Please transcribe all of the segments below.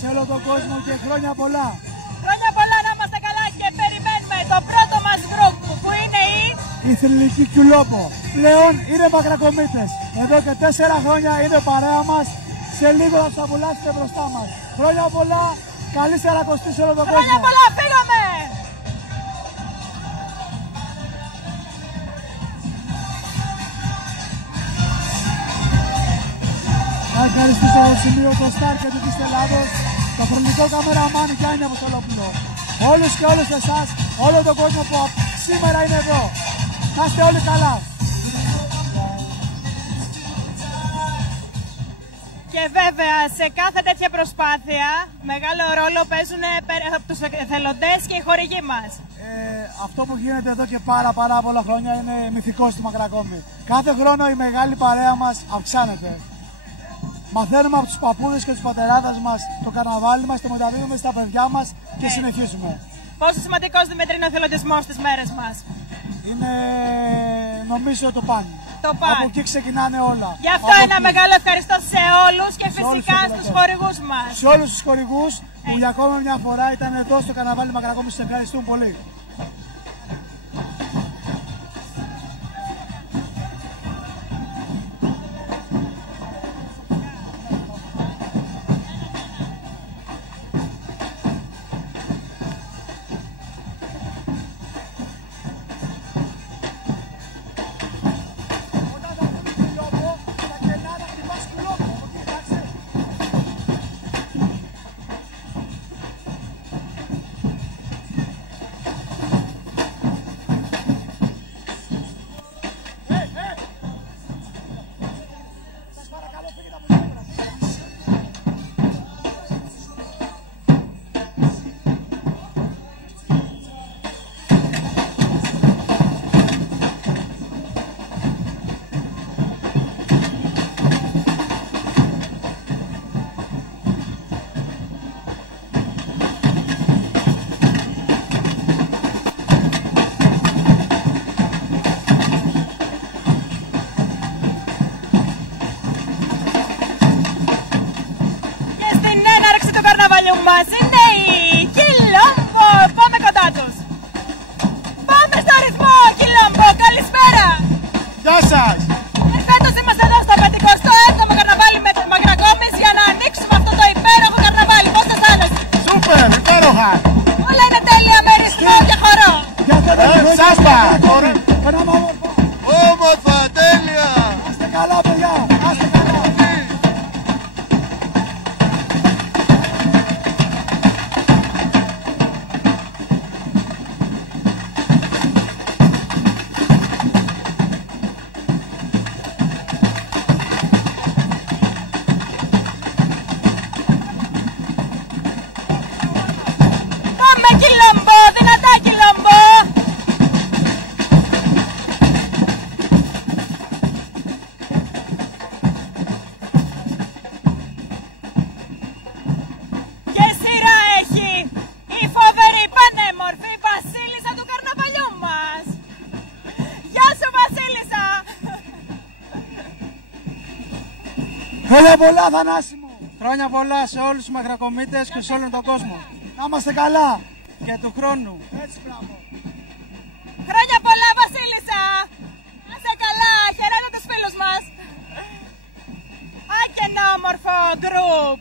σε όλο τον κόσμο και χρόνια πολλά. Χρόνια πολλά, να είμαστε καλά και περιμένουμε το πρώτο μας γκρουπ που είναι η Θρυλική Κιουλόπο. Πλέον είναι Μακρακομίτες. Εδώ και 4 χρόνια είναι παρέα μας. Σε λίγο θα τους απολαύσετε μπροστά μας. Χρόνια πολλά, καλή σαρακοστή σε όλο τον κόσμο. Χρόνια πολλά, φύγαμε! Να ευχαριστήσω το σημείο το Σταρ και του της Ελλάδος, το χρονικό καμεραμάν Γιάννη Αποστολόπουλο. Όλους και όλους εσάς, όλο τον κόσμο που σήμερα είναι εδώ. Να είστε όλοι καλά. Και βέβαια σε κάθε τέτοια προσπάθεια μεγάλο ρόλο παίζουν από τους εθελοντές και οι χορηγοί μας. Αυτό που γίνεται εδώ και πάρα πολλά χρόνια είναι μυθικό στη Μακρακόμη. Κάθε χρόνο η μεγάλη παρέα μας αυξάνεται. Μαθαίνουμε από τους παππούδες και τους πατεράδες μας το καρναβάλι μας, το μεταδίδουμε στα παιδιά μας και συνεχίζουμε. Πόσο σημαντικός, Δημήτρη, είναι ο εθελοντισμός στις μέρες μας? Είναι, νομίζω, το παν. Το παν. Από εκεί ξεκινάνε όλα. Γι' αυτό ένα μεγάλο ευχαριστώ σε όλους και φυσικά στους χορηγούς μας. Σε όλους τους χορηγούς που για ακόμα μια φορά ήταν εδώ στο καρναβάλι Μακρακόμης. Σας ευχαριστούμε πολύ. Μας είναι η Κιλόμπο. Πάμε κοντά τους. Πάμε στο ρυθμό, Κιλόμπο. Καλησπέρα. Γεια σας. Φέτος είμαστε εδώ στο 57ο καρναβάλι με Μακρακόμης για να ανοίξουμε αυτό το υπέροχο καρναβάλι. Πώς σας άρεσε? Σούπερ, υπέροχα. Όλα είναι τέλεια με ρυθμό και χορό. Σάσπα. Όμορφα, τέλεια. Άστε καλά, παιδιά. Άστε καλά. Χρόνια πολλά, Θανάση μου. Χρόνια πολλά σε όλους τους μακρακομίτες και σε όλον τον κόσμο. Να είμαστε καλά. Και του χρόνου. Έτσι, μπράβο. Χρόνια πολλά, Βασίλισσα. Να είσαι καλά, χαιρέτω τους φίλους μας. Α, και ένα όμορφο γκρουπ.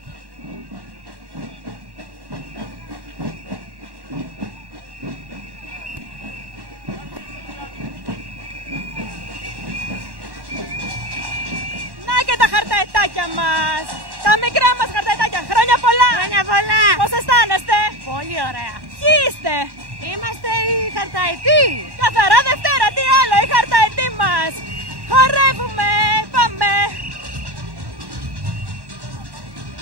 Να και τα χαρταετάκια μας. Τα μικρά μας χαρταετάκια. Χρόνια πολλά. Χρόνια πολλά. Πώς αισθάνεστε? Πολύ ωραία. Ποιοι είστε? Είμαστε οι χαρταετοί. Καθαρά Δευτέρα, τι άλλο, η χαρταετή μας. Χορεύουμε, πάμε.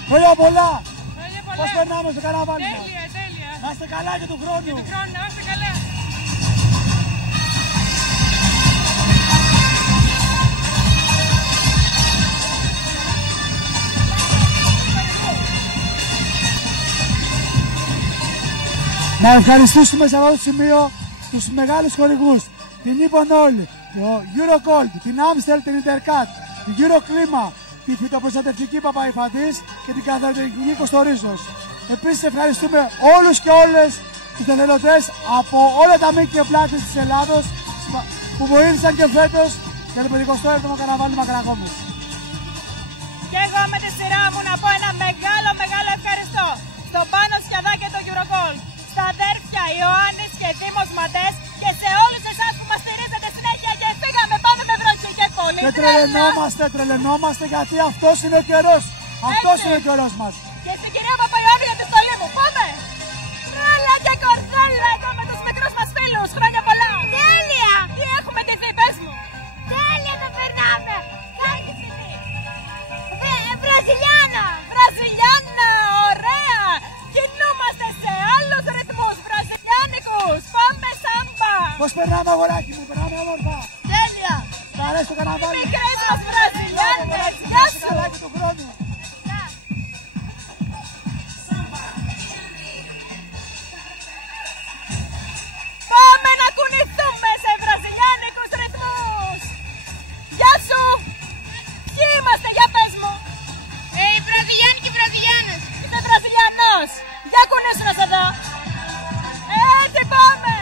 Χρόνια πολλά. Χρόνια πολλά. Πώς περνάμε στο καρναβάλι μας? Τέλεια, τέλεια. Να είστε καλά και του χρόνου. Χρόνια, να είστε καλά. Να ευχαριστήσουμε σε αυτό το σημείο τους μεγάλους χορηγούς, την Nippon Oil, το Eurocold, την Amstel, την Intercat, την Euroklima, τη φυτοπροστατευτική Παπαϊφαντής και την καθαρική Κοστορίζος. Επίσης ευχαριστούμε όλους και όλες τους εθελοντές από όλα τα μήκη και πλάτες της Ελλάδος που βοήθησαν και φέτος για το 57ο καρναβάλι Μακρακόμης. Και εγώ με τη σειρά μου να πω ένα μεγάλο ευχαριστώ στον Πάνο Σιαδά και το Eurogold, στα αδέρφια Ιωάννης και Δήμος Μαντές και σε όλους εσάς που μας στηρίζετε συνέχεια και φύγαμε, πάμε με βροχή και πολύ. Και τρελαινόμαστε γιατί αυτός είναι ο καιρός. Αυτός είναι ο καιρός μας. Και στην κυρία Παπαϊωάννη για τη στολή μου, πάμε. Τρέλα και κορδέλα εδώ με τους μικρούς μας φίλους, χρόνια πολλά. Τέλεια. Τι έχουμε ντυθεί, πες μου. Τέλεια το περνάμε. Κάτι στιγμή. Βραζιλιάνα. Βραζιλιάνα, ωραία. Κινούμαστε σε άλλους ρυθμούς βραζιλιάνικους. Πάμε σάμπα. Πώς περνάμε αγοράκι μου, περνάμε όμορφα. Τέλεια. Σ' αρέσει το καρναβάλι? Μικρές μας βραζιλιάνες, γεια σου. Καλά και του χρόνου. Πάμε να κουνηθούμε σε βραζιλιάνικους ρυθμούς. Γεια σου. Ποιοι είμαστε, για πες μου. Βραζιλιάνοι και βραζιλιάνες. Είσαι Βραζιλιανός. Για κουνήσου να σε δω. Έτσι πάμε.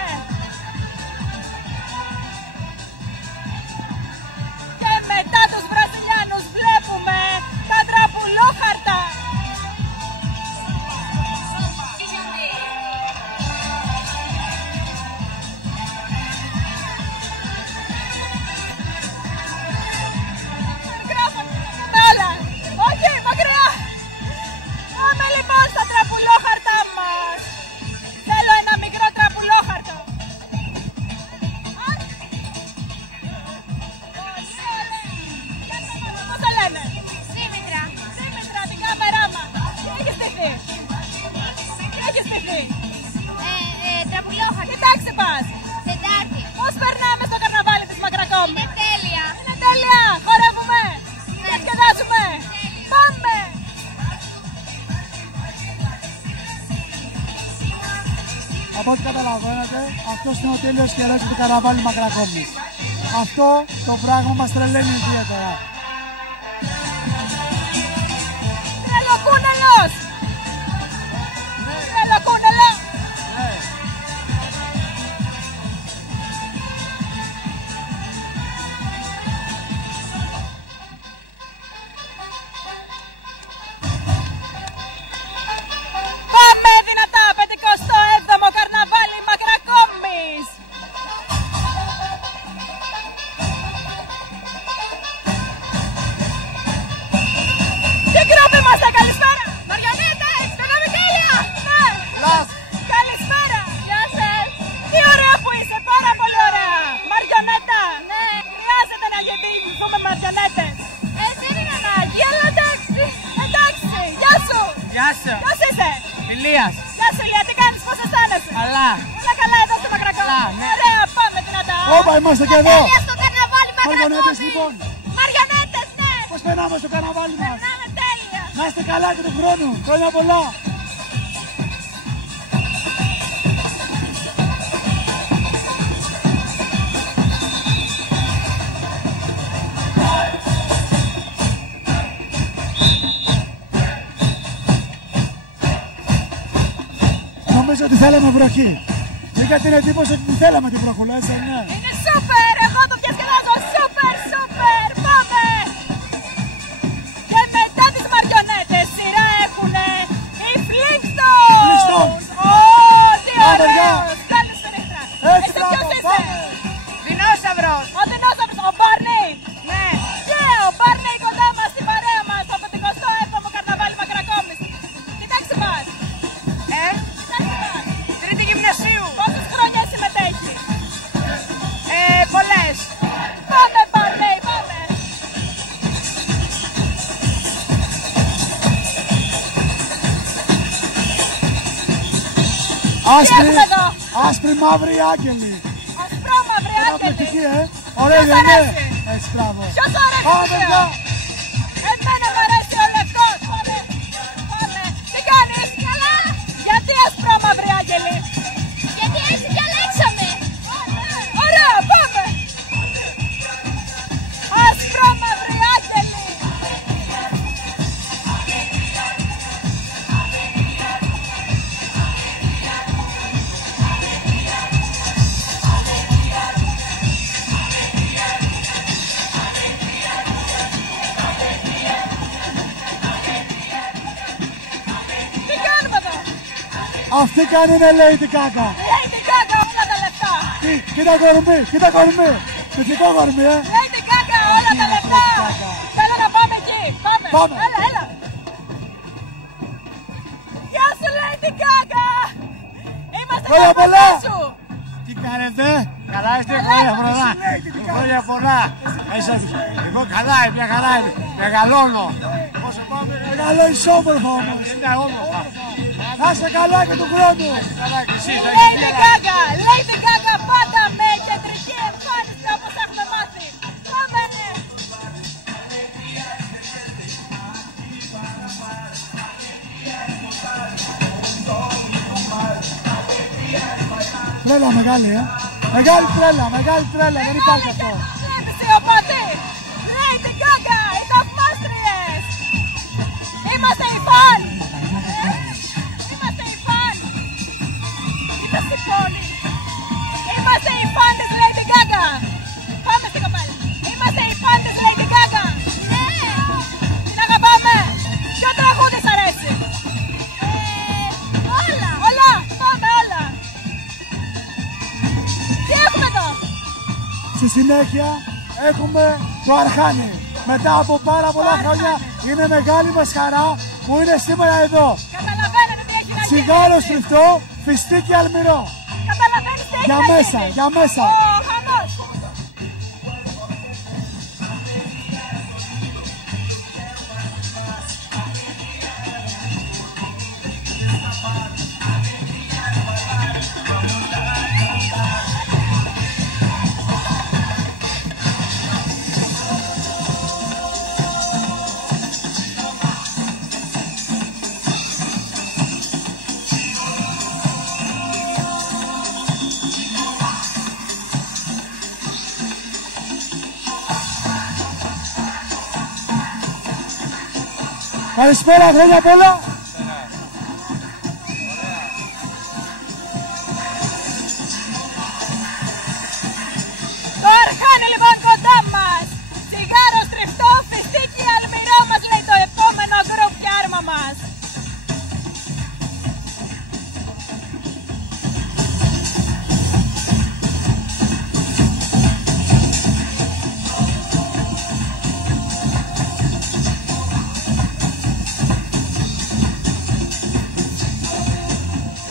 Και μετά τους Βραζιλιάνους βλέπουμε τα τραπουλόχαρτα. Μικρόφωνο, άλλα. Όχι, μακριά. Πάμε λοιπόν στα τραπουλόχαρτά μας. Θέλω ένα μικρό τραπουλόχαρτο. Πώς το λένε? Δήμητρα. Δήμητρα, την κάμερά μας. Τι έχεις στηθεί? Τι έχεις στηθεί? Τραπουλόχαρτα. Τι τάξη πας? Τετάρτη. Πώς περνάμε στο καρναβάλι της Μακρακόμη? Είναι τέλεια. Είναι τέλεια. Χορεύουμε. Διασκεδάζουμε. Πάμε. Από ό,τι καταλαβαίνετε, αυτός είναι ο τέλειος καιρός του καρναβάλι Μακρακόμης. Αυτό το πράγμα μας τρελαίνει ιδιαίτερα. Τρελοκούνελος. Τρελοκούνελο. Πάμε δυνατά, 57ο καρναβάλι Μακρακόμης. Τι γκρουπ είμαστε, καλησπέρα. Μαριονέτες, περνάμε τέλεια. Ναι. Καλησπέρα. Γεια σας. Τι ωραία που είσαι, πάρα πολύ ωραία. Μαριονέτα. Ναι. Χρειάζεται να γεννηθούμε μαριονέτες. Δεν είναι ανάγκη, αλλά εντάξει. Εντάξει, γεια σου. Γεια σου. Ποιος είσαι? Ηλίας. Γεια σου, Ηλία, τι κάνεις, πώς αισθάνεσαι? Καλά. Όλα καλά εδώ στη Μακρακόμη. Καλά, ναι. Ωραία, πάμε δυνατά. Όπα, είμαστε και εδώ. Τέλεια στο καρναβάλι Μαριονέτες Μακρακόμη. λοιπόν. Μαριονέτες, ναι. Πώς περνάμε στο καρναβάλι μας? Περνάμε τέλεια. Να είστε καλά και του χρόνου. Χρόνια πολλά. ότι θέλαμε βροχή. Είχα την εντύπωση ότι θέλαμε την βροχούλα, έτσι δεν είναι? Είναι σούπερ! Εγώ το διασκεδάζω! Σούπερ! Σούπερ! Πάμε! Και μετά τις μαριονέτες σειρά έχουνε οι Flintstones! Τι ωραίος! Καλή σου νύχτα! Έτσι, Εσύ ποιος είσαι? πάμε! Δινόσαυρος! Ο Δινόσαυρος! Ο Μπάρνι! Ναι! Και ο Μπάρνι κοντά μας στην παρέα μας από το 27ο Καρναβάλι Μακρακόμης! Κοιτάξτε μας! Κοιτάξτε μας! Τρίτη γυμνασίου. Πόσες χρονιές συμμετέχει? Πολλές. Πάμε Μπάρνι! Πάμε! Άσπρη μαύρη άγγελη. Ασπρόμαυρη άγγελη! Καταπληκτική, ωραία δεν είναι? Έτσι, μπράβο. Ποιος αρέσει? Πάμε, παιδιά. Εμένα μου αρέσει ο λευκός! Πάμε! Πάμε! Τι κάνεις? Καλά! Γιατί ασπρόμαυρη άγγελη? Γιατί έτσι διαλέξαμε. Ωραία! Πάμε! Ασπρόμαυρη άγγελη! Τι κάνουμε εδώ? Αυτή κάνει είναι Lady Gaga. Lady Gaga όλα τα λεφτά! Κοίτα κορμί, κοίτα κορμί. Μυθικό κορμί, Lady Gaga όλα τα λεφτά! Θέλω να πάμε εκεί! Πάμε! Πάμε. Έλα, έλα! Γεια σου Lady Gaga! Είμαστε Χρόνια κοντά πολλά. σου! Τι κάνετε? Καλά είστε? Καλά Χρόνια είμαστε, πολλά. Χρόνια πολλά. Εγώ καλά είμαι, μια χαρά είμαι. Μεγαλώνω. Πόσο πάμε? Μεγάλο ισόμορφο όμως. Είναι όμορφα. Να είσαι καλά και του χρόνου. Καλά και εσύ. τα Lady έχεις Gaga! Lady Gaga πάντα με κεντρική εμφάνιση όπως έχουμε μάθει! Πάμε ναι! Τρέλα μεγάλη, Μεγάλη τρέλα, δεν υπάρχει αυτό. Βλέπεις η οπαδή! Lady Gaga, οι θαυμάστριες! Είμαστε οι φαν! Είμαστε οι φαν! Κοίτα στη πόλη! Είμαστε οι φαν της Lady Gaga! Πάμε στην κοπέλα! Είμαστε οι φαν της Lady Gaga! Ναι! Την αγαπάμε! Ποιο τραγούδι σ' αρέσει? Όλα! Όλα! Πάμε όλα! Τι έχουμε εδώ? Στη συνέχεια έχουμε το Αρχάνι. Μετά από πάρα πολλά χρόνια είναι μεγάλη μας χαρά που είναι σήμερα εδώ. Καταλαβαίνετε τι έχει να γίνει! Τσιγάρο στριφτό, φιστίκι αλμυρό. Καταλαβαίνεις τι έχει Για να μέσα, γίνει! για μέσα. Ο χαμός! Καλησπέρα, χρόνια πολλά. Το Αρχάνι λοιπόν κοντά μας! Τσιγάρο στριφτό, φιστίκι αλμυρό μας λέει το επόμενο γκρουπ και άρμα μας!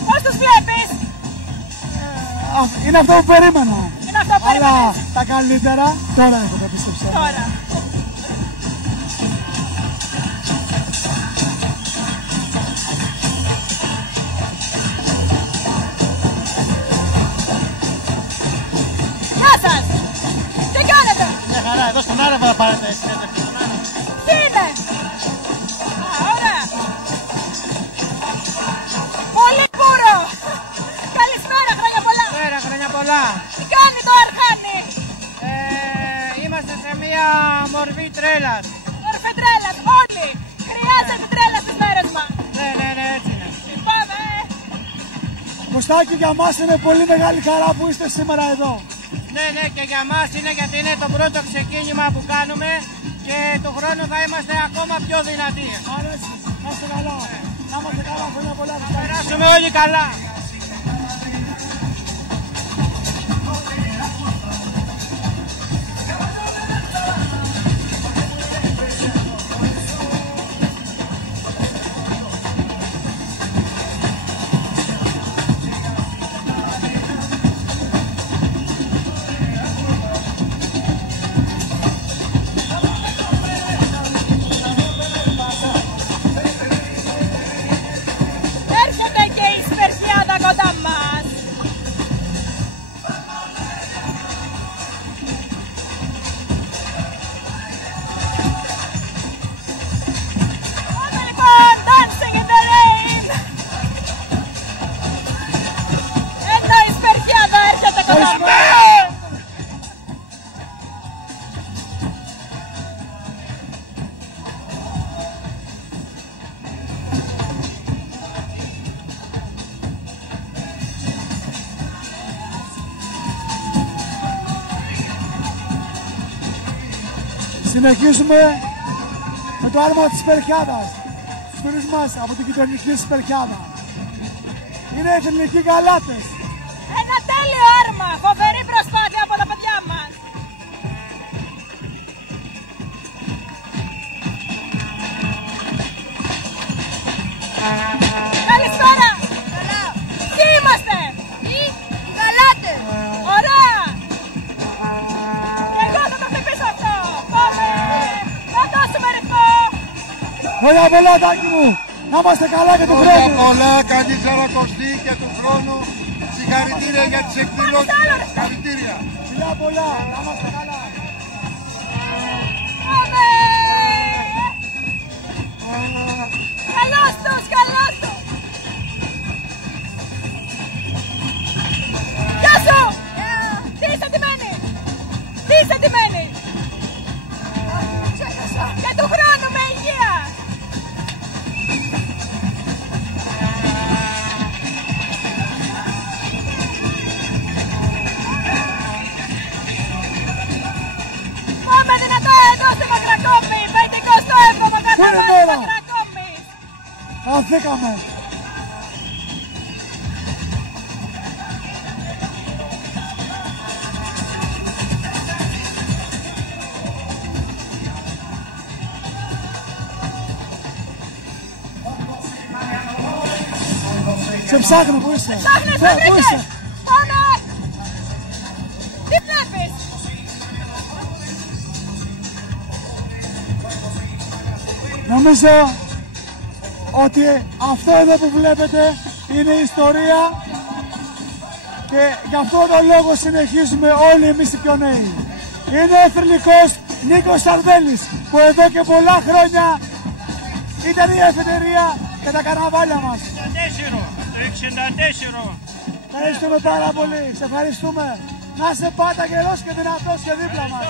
Πώς τους βλέπεις? Είναι αυτό που περίμενα. Είναι αυτό που Αλλά περίμενες τα καλύτερα τώρα έχω το πίστεψα. τώρα. Γεια σας! Τι κάνετε? Μια χαρά, εδώ στον Άραβα θα πάρετε. Τι είναι? Α, ωραία! Πολύ πουρο! Καλησπέρα, χρόνια πολλά! Πέρα, χρόνια πολλά. Τι κάνει το Αρχάνι? Είμαστε σε μια μορφή τρέλας. Μορφή τρέλας, όλοι! Χρειάζεται τρέλα στις μέρες μας! Ναι, έτσι είναι. Πάμε! Κωστάκη, για μας είναι πολύ μεγάλη χαρά που είστε σήμερα εδώ. Ναι, και για μας είναι, γιατί είναι το πρώτο ξεκίνημα που κάνουμε και του χρόνου θα είμαστε ακόμα πιο δυνατοί. Άρεσε, να είστε καλά. Να είμαστε καλά, χρόνια πολλά. Να περάσουμε όλοι καλά. Συνεχίζουμε με το άρμα της Περχιάδας, τους φίλους μας από την γειτονική Περχιάδα. Είναι οι εθνικοί γαλάτες. Ένα τέλειο άρμα, φοβερή προσπάθεια από τα παιδιά μας. Καλησπέρα. Καλά. Τι είμαστε? Οι γαλάτες. Ωραία. Και εγώ θα το χτυπήσω αυτό. Πάμε. Θα δώσουμε ρυθμό. Χρόνια πολλά, Τάκη μου. Να είμαστε καλά και του χρόνου. Χρόνια πολλά, καλή Σαρακοστή και του χρόνου. Συγχαρητήρια για τις εκδηλώσεις. Συγχαρητήρια. Φιλιά πολλά, να είμαστε καλά. Πάμε. Καλώς τους, καλώς τους. Γεια σου. Τι είσαι ντυμένη? Τι είσαι ντυμένη? Και του χρόνου με υγεία. Πάμε δυνατά εδώ στη Μακρακόμη, 57ο είναι τώρα? Μακρακόμης. Ανθήκαμε. Σε ψάχνω, πού είσαι? Ψάχνεις, Πού βρήκες. είσαι? Πάμε. Τι βλέπεις? Νομίζω ότι αυτό εδώ που βλέπετε είναι η ιστορία και γι' αυτό τον λόγο συνεχίζουμε όλοι εμείς οι πιο νέοι. Είναι ο θρυλικός Νίκος Σαρδέλης που εδώ και πολλά χρόνια ήταν η εφητερία και τα καρναβάλια μας. Το 64. Ευχαριστούμε πάρα πολύ. Σε ευχαριστούμε. Να είσαι πάντα γερός και δυνατός και δίπλα μας.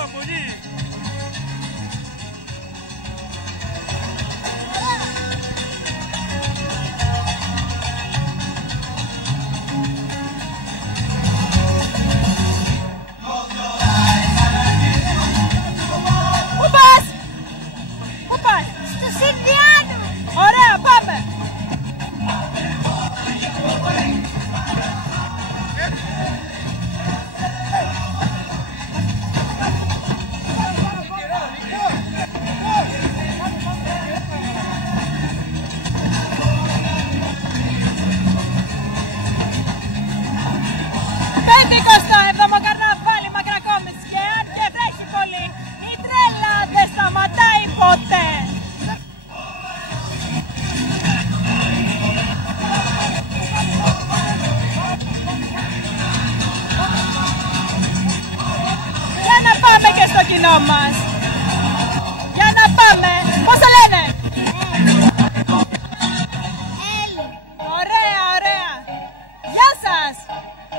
Πού πας? Πού πας? Στους Ινδιάνους. Ωραία, πάμε. Καρναβάλι Μακρακόμης και αν και βρέχει πολύ, η τρέλα δεν σταματάει ποτέ. Για να πάμε και στο κοινό μας. Για να πάμε. Πώς το λένε? Έλλη. Ωραία, ωραία. Γεια σας.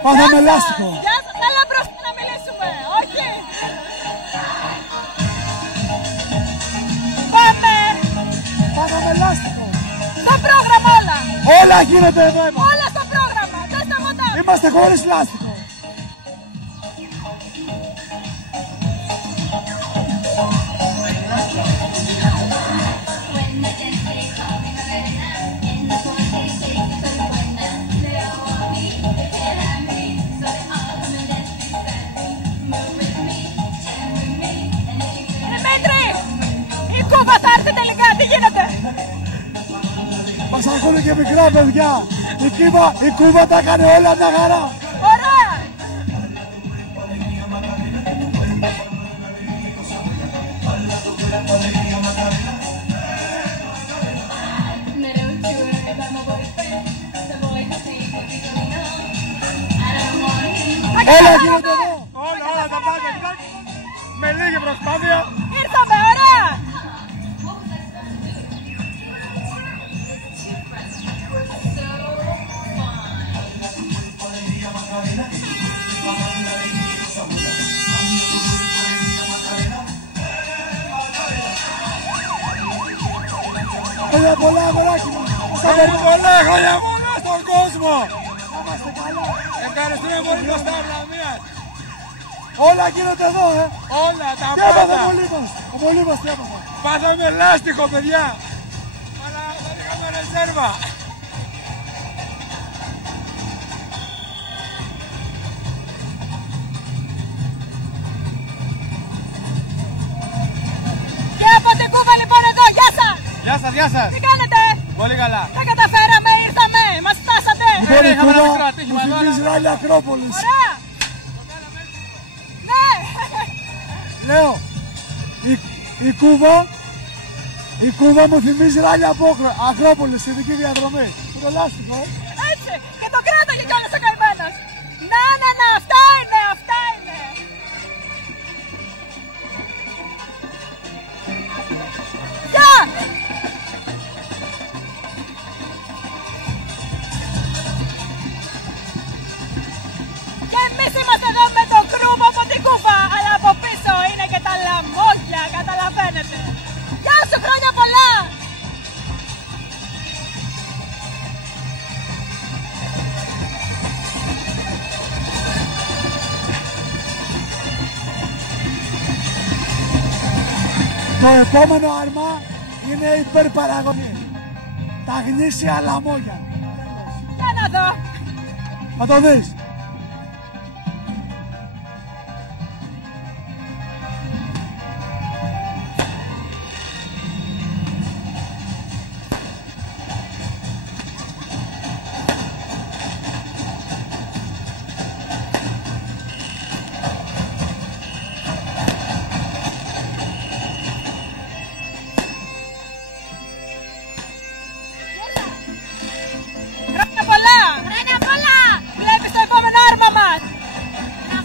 Πάθαμε λάστιχο. Γεια σας. Έλα μπροστά να μιλήσουμε. Όχι. Πάμε. Πάθαμε λάστιχο. Στο πρόγραμμα όλα. Όλα γίνονται εδώ. Όλα στο πρόγραμμα. Δεν σταματάμε. Είμαστε χωρίς πλάστικο. Μας ακούνε και μικρά παιδιά. Η Κούβα τα έκανε όλα μια χαρά. Ωραία! Όλα γίνονται εδώ. Όλα τα πάντα. Με λίγη προσπάθεια. Ήρθαμε, ωραία! Χρόνια πολλά, αγοράκι μου. Πολλά χρόνια πολλά στον κόσμο. Να είμαστε καλά. Ευχαριστούμε πολύ προς τα Αυλαμίας. Όλα γίνονται εδώ, Όλα τα Τι έπαθε πάντα. ο Μολύβας. Ο Μολύβας τι έπαθε. Πάθαμε λάστιχο, παιδιά. Αλλά δεν είχαμε ρεζέρβα. Και από την Κούβα λοιπόν εδώ, γεια σας! Γεια σας, γεια σας. Τι κάνετε? Πολύ καλά. Τα καταφέραμε, ήρθαμε, μας φτάσατε! Λοιπόν, η είχαμε Κούβα ένα μικρό ατύχημα μου τώρα. θυμίζει Ράλη Ακρόπολης. Ωραία! Ναι! Λέω, η Κούβα μου θυμίζει Ράλη Ακρόπολης στη δική διαδρομή. Που το λάστιχο. Έτσι! Και το κράταγε κιόλας ο καημένος! Να, αυτά είναι, αυτά είναι! Γεια! Και εμείς είμαστε εδώ με το κρούβο από την Κούβα, αλλά από πίσω είναι και τα λαμόγια, καταλαβαίνετε. Γεια σου, χρόνια πολλά! Το επόμενο άρμα είναι η υπερπαραγωγή. Τα γνήσια λαμόγια. Για να δω. Θα το δεις. Χρόνια πολλά! Χρόνια πολλά! Βλέπεις το επόμενο άρμα μας!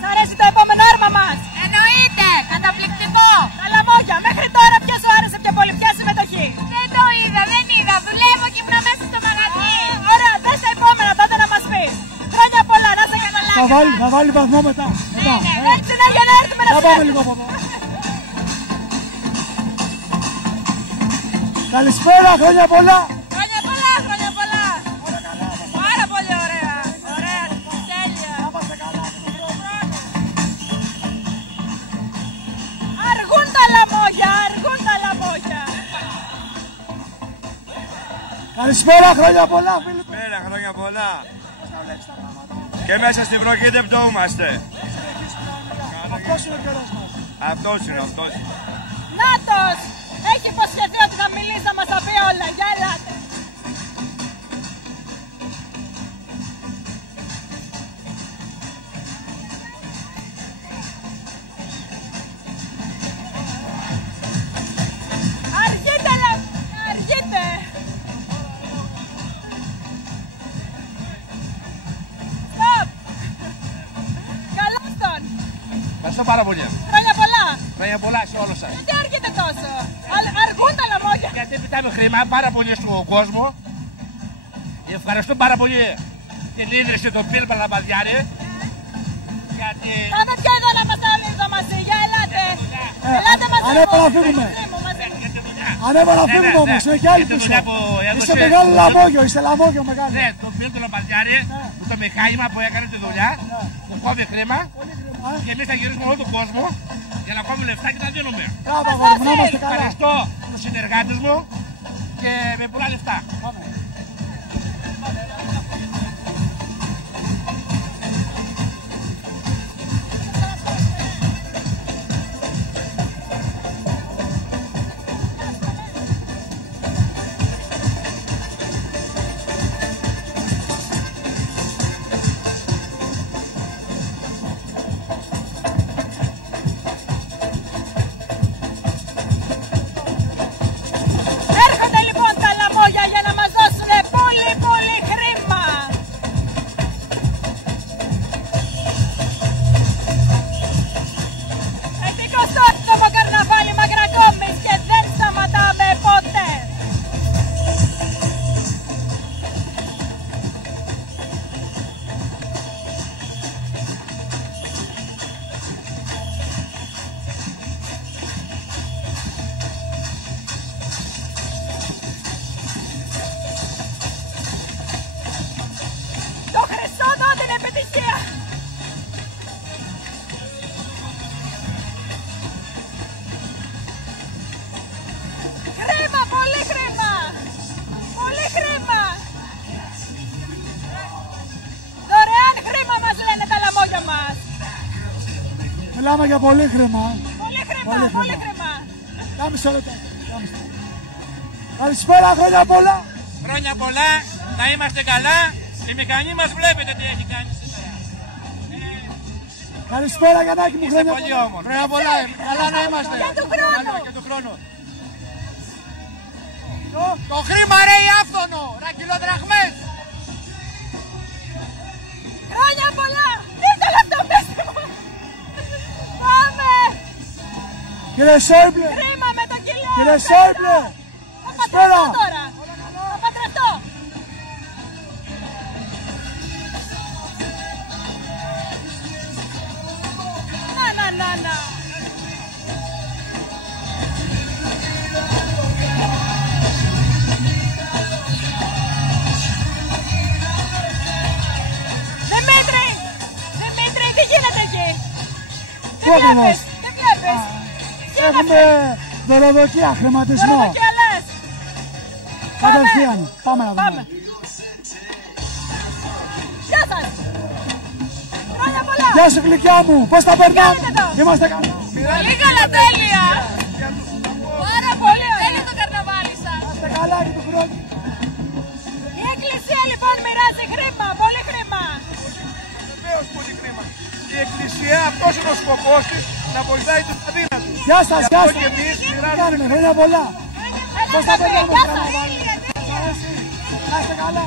Σ' αρέσει το επόμενο άρμα μας! Εννοείται! Καταπληκτικό! Τα λαμόγια, μέχρι τώρα ποιο σου άρεσε πιο πολύ, ποια συμμετοχή! Δεν το είδα, δεν είδα. Δουλεύω και ήμουν μέσα στο μαγαζί. Ωραία, δες τα επόμενα, τότε να μας πεις! Χρόνια πολλά, να σε καλά! Θα βάλει βαθμό μετά. Έτσι ναι, για να έρθουμε να Θα πάμε φτιάξουμε. λίγο από εδώ. Καλησπέρα, χρόνια πολλά. Χρόνια πολλά, χρόνια πολλά! Πάρα πολύ ωραία! Ωραία, τέλεια! Να είμαστε καλά. Αργούν τα λαμόγια, αργούν τα λαμόγια! Καλησπέρα, χρόνια πολλά, φίλοι. Πέρα, χρόνια πολλά. Και μέσα στην βροχή δεν πτωούμαστε. Αυτός είναι ο καιρός μας. Αυτός είναι. Νάτος! Έχει υποσχεθεί ότι θα μιλήσει, θα μας τα πει όλα. Για ελάτε! Αργείτε, αργείτε! Στοπ! Καλώς τον! Ευχαριστώ πάρα πολύ. Χρόνια πολλά! Χρόνια πολλά σε όλους σας. Γιατί αργείτε τόσο! Αργούν τα λαμόγια! Γιατί επιτάμε χρήμα πάρα πολύ στον κόσμο. Ευχαριστώ πάρα πολύ την ίδρυση του Πιλ Παλαμπαδιάρη. Γιατί Πάτε πια εδώ να είμαστε εδώ μαζί, για ελάτε! Ελάτε μαζί! Ανέβα να φύγουμε. Ανέβα να φύγουμε όμως, έχει άλλη πίσω. Είσαι μεγάλο λαμόγιο, είσαι λαμόγιο μεγάλο. ναι, το Πιλ Παλαμπαδιάρη που το μηχάνημα που έκανε τη δουλειά, που κόβει χρήμα και εμείς θα γυρίσουμε όλο τον κόσμο για να κόβουμε λεφτά και να δίνουμε. Ευχαριστώ τους συνεργάτες μου και με πολλά λεφτά. Μιλάμε για πολύ χρήμα. Πολύ χρήμα. Κάμισο λεπτό. Καλησπέρα, χρόνια πολλά. Χρόνια πολλά, να είμαστε καλά. Η μηχανή μας βλέπετε τι έχει κάνει σήμερα. Καλησπέρα, Γιαννάκη μου, χρόνια πολύ πολλά. όμορφο. Χρόνια πολλά, καλά να είμαστε. Για του χρόνου. Το χρήμα ρέει άφθονο, ρακυλοδραχμές. Χρόνια πολλά. Ήθελα αυτό πέστε μου. Πάμε. Κύριε Σόιμπλε. Χρήμα με το κιλό. Κύριε Σόιμπλε. Θα παντρευτώ τώρα. Θα παντρευτώ. Να. Δημήτρη, τι γίνεται εκεί? Πού ακριβώς? Δεν βλέπεις. Έχουμε δωροδοκία, χρηματισμό. Δωροδοκία λες. Κατευθείαν. Πάμε να δούμε. Γεια σας. Χρόνια πολλά. Γεια σου γλυκιά μου. Πώς τα περνάμε? Είμαστε καλά. Πολύ καλά, τέλεια. Πάρα πολύ ωραία το καρναβάλι σας. Είμαστε καλά και του χρόνου. Η εκκλησία λοιπόν μοιράζει χρήμα, πολύ χρήμα. Βεβαίως πολύ χρήμα. Η εκκλησία, αυτός είναι ο σκοπός της, να βοηθάει τους αδύνατους. Γεια σας, γεια σας. Και εμείς Τι κάνουμε, χρόνια πολλά. Πώς τα περνάμε το καρναβάλι? Να είστε καλά.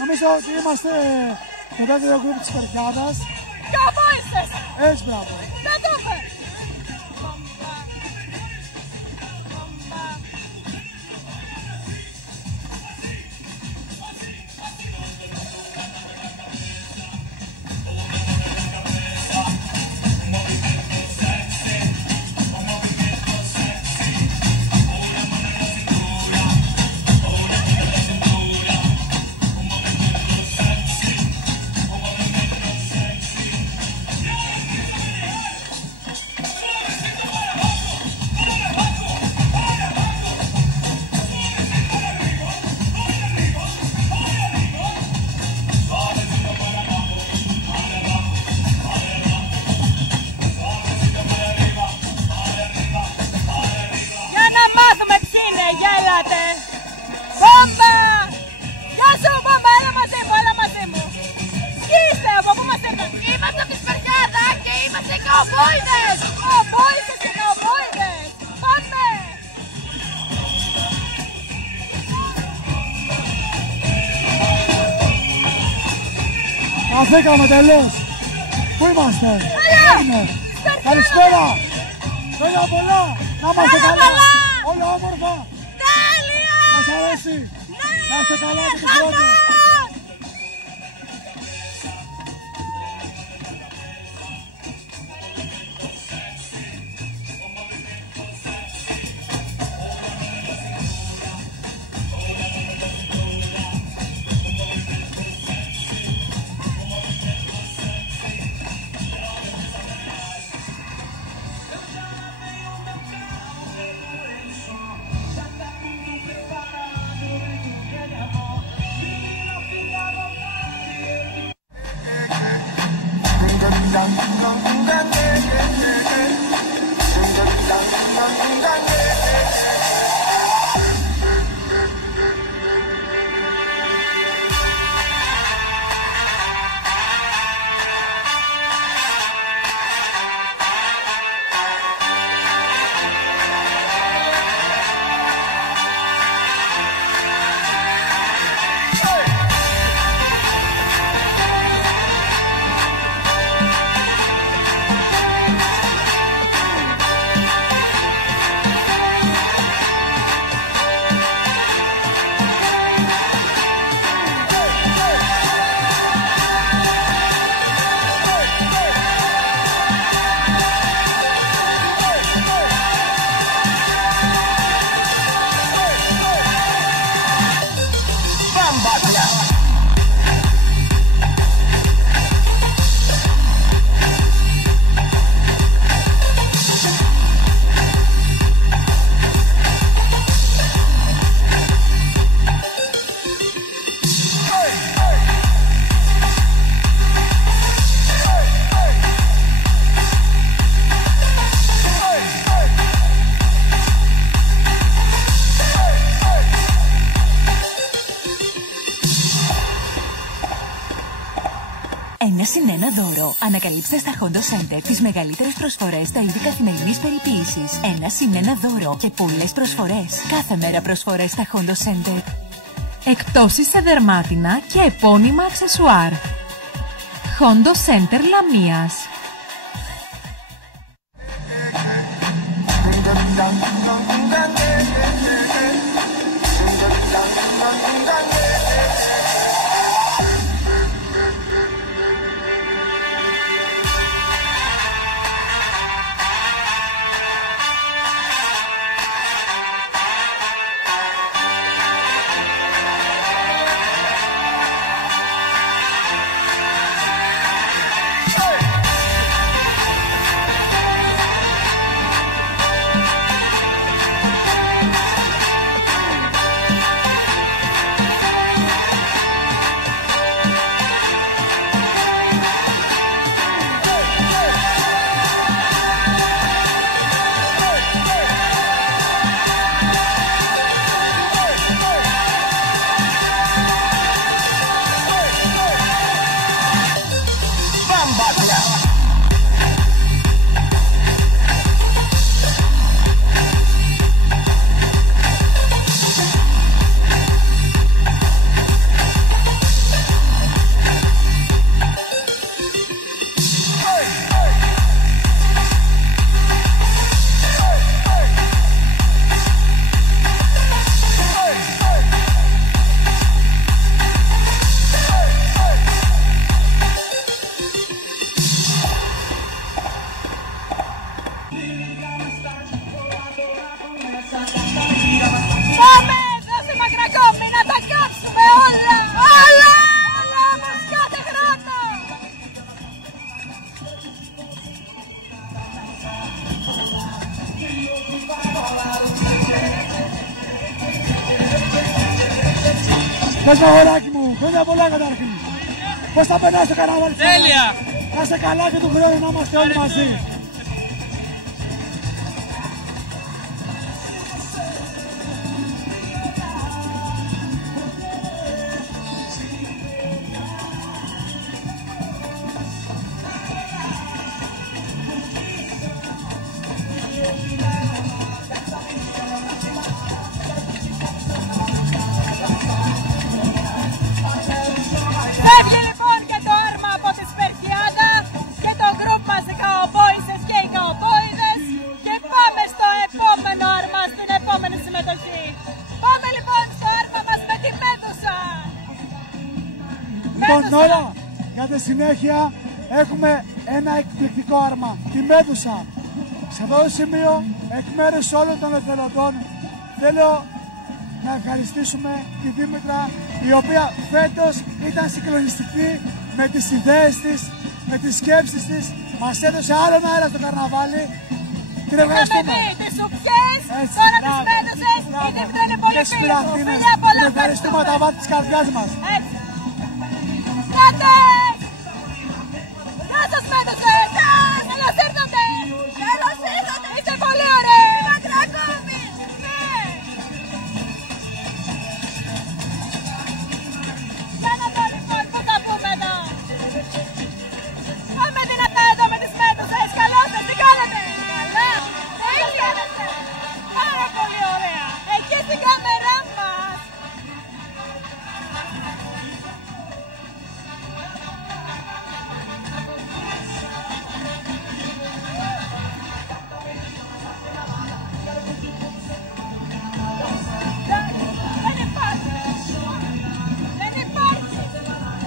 Νομίζω ότι είμαστε το δεύτερο γκρουπ της Περκιάδας. Καμπόιστες! Έτσι, μπράβο. Να δούμε! Μπόμπα! Γεια σου Μπόμπα, έλα μαζί μου. Τι είστε, από πού μας ήρθατε? Είμαστε από τη Σπερκάδα και είμαστε καουμπόιδες. Καουμπόιδες. Πάμε! Αφήκαμε τελώς. Πού είμαστε? Καλά! Καλησπέρα. Χρόνια πολλά. Να είμαστε καλά. Όλα όμορφα. Τέλεια. Σας αρέσει. Να είστε καλά και του χρόνου. Συν ένα δώρο. Ανακαλύψτε στα Hondo Center τις μεγαλύτερες προσφορές στα είδη καθημερινής περιποίησης. Ένα συν ένα δώρο και πολλές προσφορές. Κάθε μέρα προσφορές στα Hondo Center. Εκπτώσεις σε δερμάτινα και επώνυμα αξεσουάρ. Hondo Center Λαμίας. Πες αγοράκι μου, χρόνια πολλά καταρχήν. Πώς θα περνάς το καρναβάλι? Τέλεια! Να είστε καλά και του χρόνου να είμαστε όλοι μαζί. Φεύγει λοιπόν και το άρμα από τη Σπερτιάδα και το γκρουπ μαζικά ο Boys Λοιπόν, τώρα για τη συνέχεια έχουμε ένα εκπληκτικό άρμα, τη Μέδουσα. Σε αυτό το σημείο, εκ μέρους όλων των εθελοντών, θέλω να ευχαριστήσουμε τη Δήμητρα, η οποία φέτος ήταν συγκλονιστική με τις ιδέες της, με τις σκέψεις της, μας έδωσε άλλον αέρα στο καρναβάλι. Την ευχαριστούμε. Τις σουπιές, τώρα τις Μέδουσες, η Δήμητρα είναι πολύ φίλη. Την ευχαριστούμε τα βάθη της καρδιάς μας. Κάτε! Γεια σας Μέδουσες! Καλώς ήρθατε! Καλώς ήρθατε! Είστε πολύ ωραίοι! Μακρά ακόμη! Ναι! Κάνατε λοιπόν, πού τα πούμε εδώ! Πάμε δυνατά εδώ με τις Μέδουσες! Καλώς σας, τι κάνετε! Καλά! Τι κάνετε! Πάρα πολύ ωραία! Εκεί στην κάμερά μας!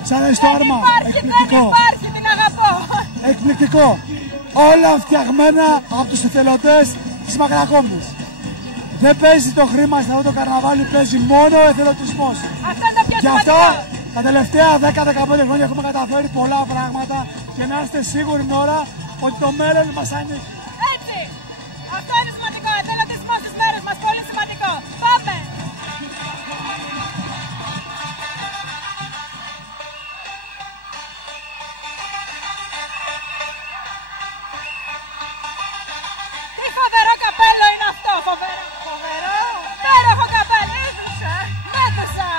Σ' αρέσει το άρμα, εκπληκτικό. Δεν υπάρχει, την αγαπώ. Εκπληκτικό. Όλα φτιαγμένα από τους εθελοντές της Μακρακόμης. Δεν παίζει το χρήμα σε αυτό το καρναβάλι, παίζει μόνο ο εθελοντισμός. Αυτό είναι το πιο Γι' αυτό σημαντικό. τα τελευταία 10-15 χρόνια έχουμε καταφέρει πολλά πράγματα και να είστε σίγουροι τώρα ότι το μέλλον μας ανήκει. Έτσι. Αυτό είναι σημαντικό. Εθελοντισμός στις μέρες μας. Πολύ σημαντικό. Πάμε. Τι φοβερό καπέλο είναι αυτό. Φοβερό. Φοβερό. Υπέροχο καπέλο. Μέδουσα. Μέδουσα.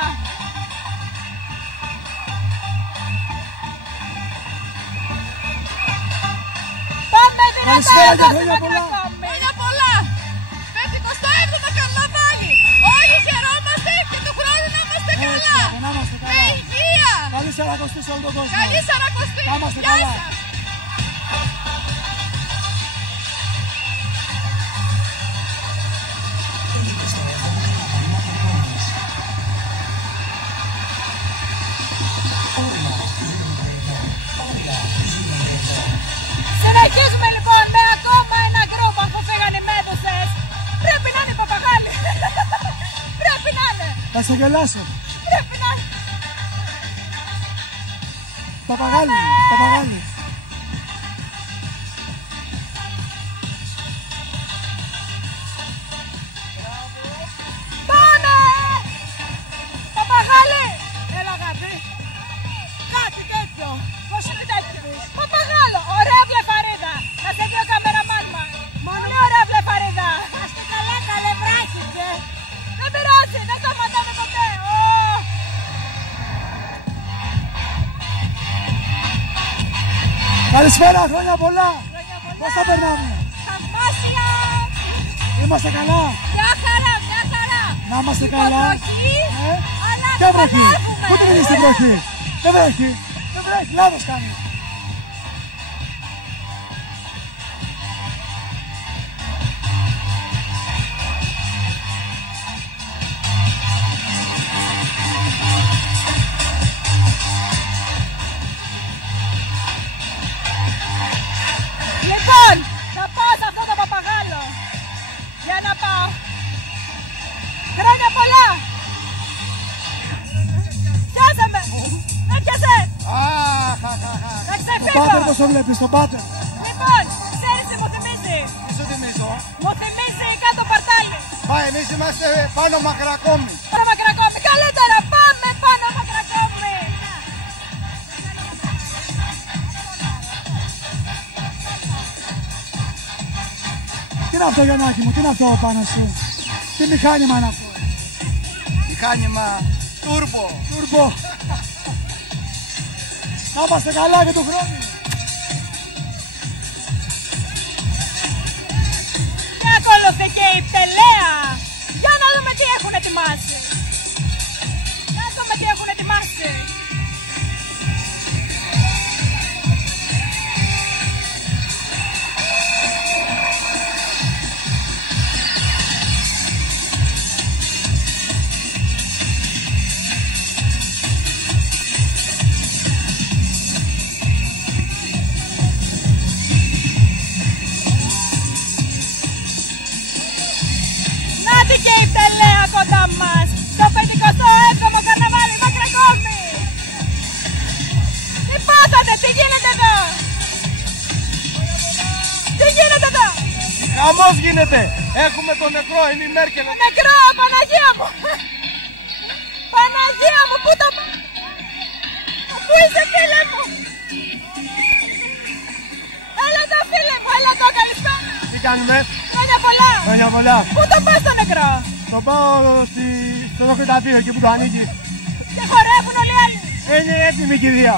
Πάμε δυνατά Καλησπέρα εδώ και στη χρόνια πολλά. Μακρακόμη. Χρόνια πολλά. Με την 27ο καρναβάλι. Όλοι χαιρόμαστε και του χρόνου να είμαστε καλά. Να είμαστε Με καλά. υγεία. Καλή Σαρακοστή σε όλο τον κόσμο. Καλή Σαρακοστή. Να είμαστε Γεια καλά. σας. Συνεχίζουμε λοιπόν με ακόμα ένα γκρουπ αφού φύγαν οι Μέδουσες. Πρέπει να είναι οι παπαγάλοι. Πρέπει να είναι. Θα σε γελάσω. Πρέπει να είναι. Παπαγάλι, παπαγάλι. Πάμε! Παπαγάλη! Έλα αγάπη. Κάτι τέτοιο. Πώς είναι τέτοιο. Παπαγάλο. Ωραία βλεφαρίδα. Να σε δει ο καμεραμάν μας. Πολύ ωραία βλεφαρίδα. Άστε καλά, καλευράχηκε. Δεν πειράζει. Δεν σταματάμε ποτέ. Καλησπέρα, χρόνια πολλά. Χρόνια πολλά. Πώς τα περνάμε. Θαυμάσια. Είμαστε καλά. Μια χαρά, μια χαρά. Να είμαστε καλά. Υποδοχή, αλλά Ποια δεν βροχή. έχουμε. Πού την είδες την βροχή. Δεν βρέχει. Δεν βρέχει. Λάθος κάνει. Λοιπόν, να πάω σε αυτό το παπαγάλο. Για να πάω. Χρόνια πολλά. Πιάσε με. Με πιάσε. Να Το ξεφύγω. πάτερ πώς το βλέπεις, το πάτερ. Λοιπόν, ξέρεις τι μου θυμίζει. Τι σου θυμίζω. Μου θυμίζει κάτω παρτάλι. Μα εμείς είμαστε πάνω Μακρακόμη. Πάμε Μακρακόμη. Καλύτερα πάμε πάνω Μακρακόμη. Τι είναι αυτό Γιαννάκη μου, τι είναι αυτό πάνω σου. Τι μηχάνημα είναι αυτό. Μηχάνημα τούρμπο. Τούρμπο. Να είμαστε καλά και του χρόνου. Και ακολουθεί και η τελέα. Για να δούμε τι έχουν ετοιμάσει. Για να δούμε τι έχουν ετοιμάσει. γίνεται. Έχουμε τον νεκρό, είναι η Μέρκελ. Νεκρό, Παναγία μου. Παναγία μου, πού το πάω. Πού είσαι, φίλε μου. Έλα εδώ, φίλε μου, έλα εδώ, καλησπέρα. Τι κάνουμε? Χρόνια πολλά. Χρόνια πολλά. Πού το πας το νεκρό? Το πάω στο δοκριταφείο, εκεί που το ανήκει. Και χορεύουν όλοι οι άλλοι. Είναι έτοιμη η κηδεία.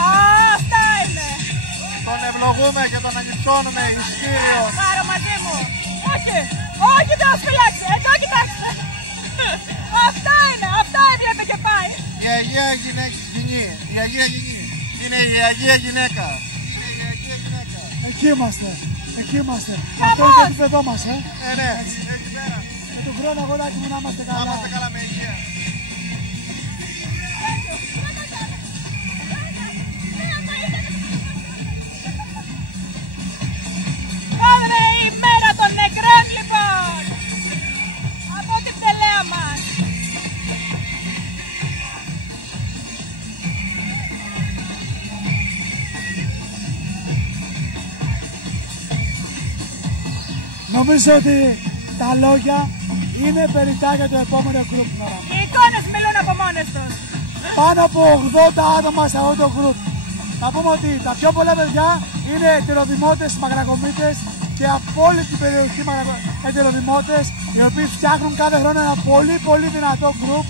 Α, αυτά είναι. Τον ευλογούμε και τον ανυψώνουμε εις Κύριον. Πάρω μαζί μου. Όχι, όχι θα μας φυλάξει. Εδώ κοιτάξτε. Αυτά είναι, αυτά έβλεπε και πάει. Η Αγία Γυνή. Η Αγία Γυνή. Είναι η Αγία Γυναίκα. Εκεί είμαστε. Εκεί είμαστε. Αυτό είναι το επίπεδό μας, Ναι, εκεί πέρα. Και τον χρόνο, αγοράκι μου, να είμαστε καλά. Να είμαστε καλά με υγεία. Άδρε, η μέρα των νεκρών, λοιπόν. Από την πτελέα μας. Νομίζω ότι τα λόγια είναι περιττά για το επόμενο group. Οι εικόνες μιλούν από μόνες τους. Πάνω από 80 άτομα σε αυτό το group. Θα πούμε ότι τα πιο πολλά παιδιά είναι ετεροδημότες, μαγρακομίτες και από όλη την περιοχή ετεροδημότες, οι οποίοι φτιάχνουν κάθε χρόνο ένα πολύ δυνατό group.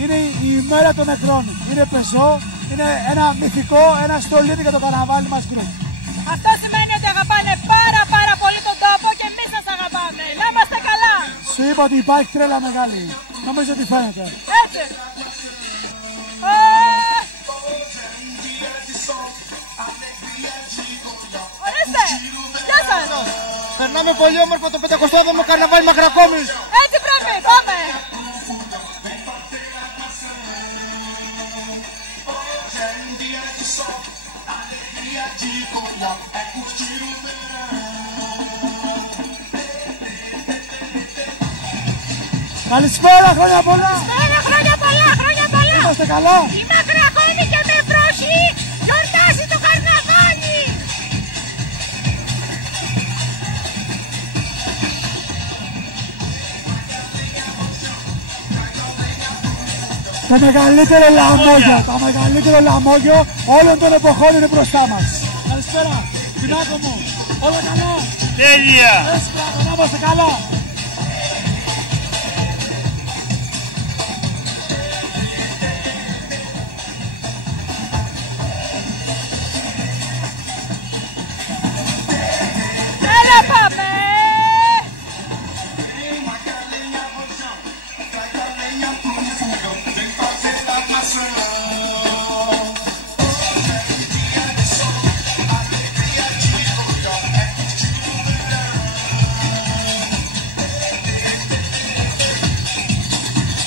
Είναι η ημέρα των νεκρών. Είναι πεζό, είναι ένα μυθικό, ένα στολίδι για το καρναβάλι μας group. Αυτό σημαίνει ότι αγαπάνε πάρα πολύ τον τόπο και εμείς σας αγαπάμε. Να είμαστε καλά. Σου είπα ότι υπάρχει τρέλα μεγάλη. Νομίζω ότι φαίνεται. Έτσι. Ορίστε. Γεια σας. Περνάμε πολύ όμορφα το 57ο καρναβάλι Μακρακόμης. Έτσι πρέπει. Πάμε. Καλησπέρα, χρόνια πολλά! Χρόνια πολλά! Είμαστε καλά! Η Μακρακόμη και με βροχή γιορτάζει το καρναβάλι! Το μεγαλύτερο λαμόγιο όλων των εποχών είναι μπροστά μας. Καλησπέρα, Κοινάκο μου, όλα καλά? Τέλεια! Έτσι, μπράβο, να είμαστε καλά!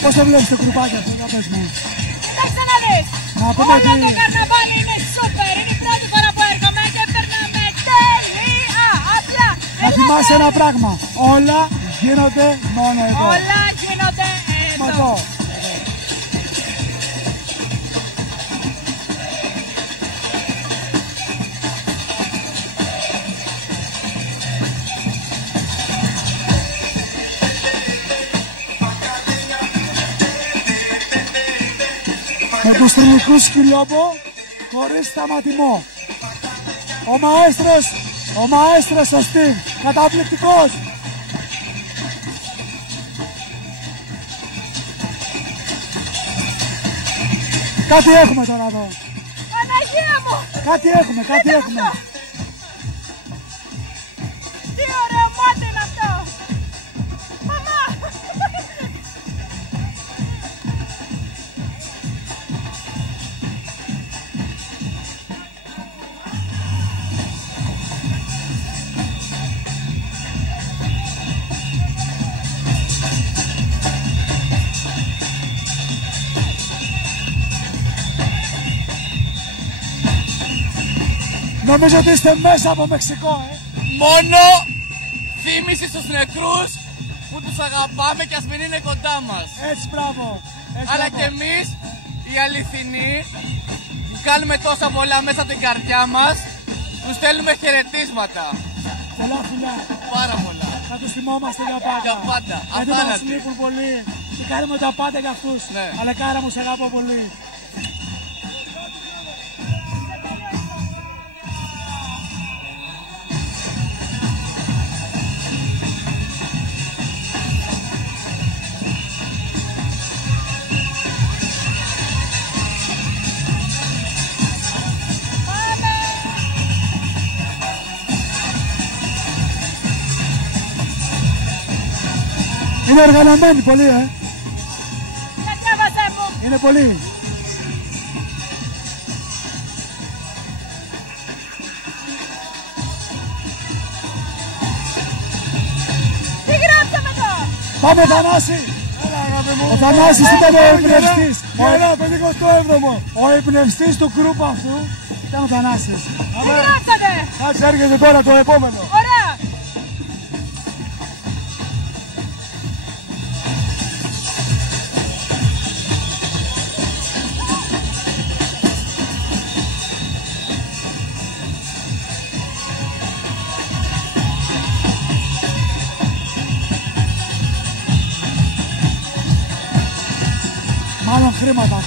Πώς το βλέπεις το κουρουπάκι αυτό, για πες μου? Κάτσε να δεις. πούμε Όλο το καρναβάλι είναι σούπερ. Είναι η πρώτη φορά που έρχομαι και περνάμε τέλεια. Απλά. Να θυμάσαι ένα πράγμα. Όλα γίνονται μόνο εδώ. Όλα γίνονται εδώ. Με το στριμικού σκυλιόπο χωρίς σταματημό. Ο μαέστρος ο Στίβ, καταπληκτικός. Κάτι έχουμε τώρα εδώ. Παναγία μου! Κάτι έχουμε. Τι ωραίο μάτι είναι αυτό! Μαμά! Νομίζω ότι είστε μέσα από Μεξικό, Μόνο θύμιση στους νεκρούς που τους αγαπάμε και ας μην είναι κοντά μας. Έτσι, μπράβο. Αλλά και εμείς, οι αληθινοί, κάνουμε τόσα πολλά μέσα από την καρδιά μας, τους στέλνουμε χαιρετίσματα. Πολλά φιλιά. πάρα πολλά. Θα τους θυμόμαστε για πάντα. Για πάντα. Γιατί μας λείπουν πολύ και κάνουμε τα πάντα για αυτούς. Ναι. Αλλά κάρα μου, σε αγαπώ πολύ. Είναι οργανωμένοι πολύ, Είναι πολύ. Τι γράψαμε εδώ! Πάμε Θανάση! Ο Θανάσης ήταν ο εμπνευστής. Ο εμπνευστής του γκρουπ αυτού ήταν ο Θανάσης. Τι γράψατε! Κάτσε, έρχεται τώρα το επόμενο. Ωραία! Μάλλον χρήματα.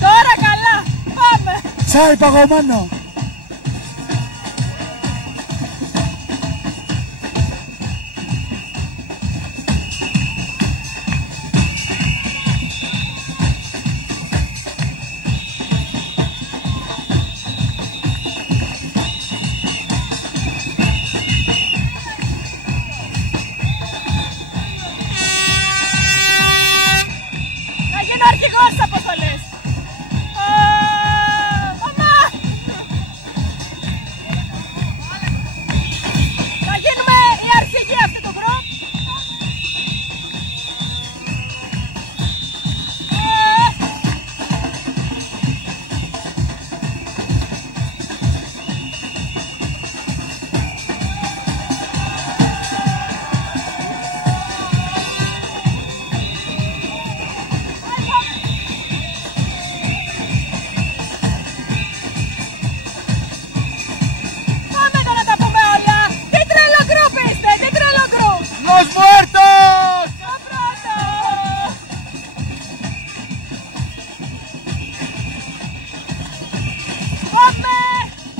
Τώρα καλά! Πάμε! Τσάι παγωμένο.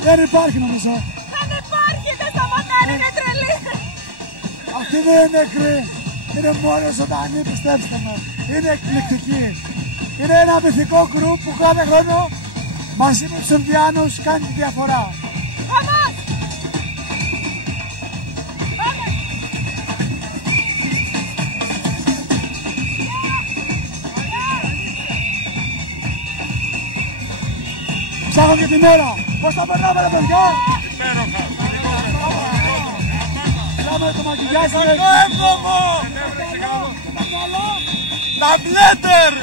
Δεν υπάρχει νομίζω. Δεν υπάρχει, δεν σταματάνε, είναι τρελή. Αυτή δεν είναι νεκρή. Είναι μόνο ζωντανή, πιστέψτε με. Είναι εκπληκτική. Είναι ένα μυθικό γκρουπ που κάθε χρόνο μαζί με τους Ινδιάνους κάνει τη διαφορά. Βαμάς! Πάμε! Ψάχνω και την ώρα. Πώς τα περνάμε ρε παιδιά. Υπέροχα. Ψάχνω το μακιγιάζ. Το έβδομο! Ταμπλέτερ!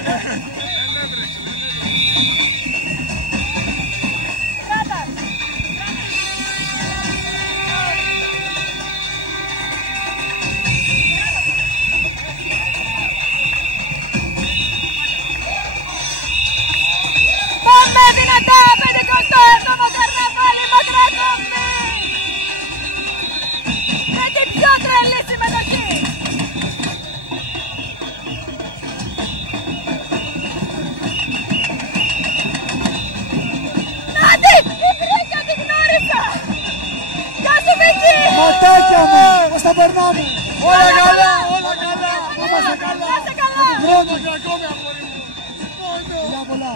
Πάμε δυνατά, 57ο καρναβάλι Μακρακόμη! Με την πιο τρελή συμμετοχή! Νάντι! Η βρήκα, τη γνώρισα! Γεια σου Μίκη! Ματάκια μου, πώς τα περνάμε. Όλα καλά, όλα καλά! Να είμαστε καλά. Να είστε καλά! Χρόνια Και ακόμη αγόρι μου! πολλά πολλά.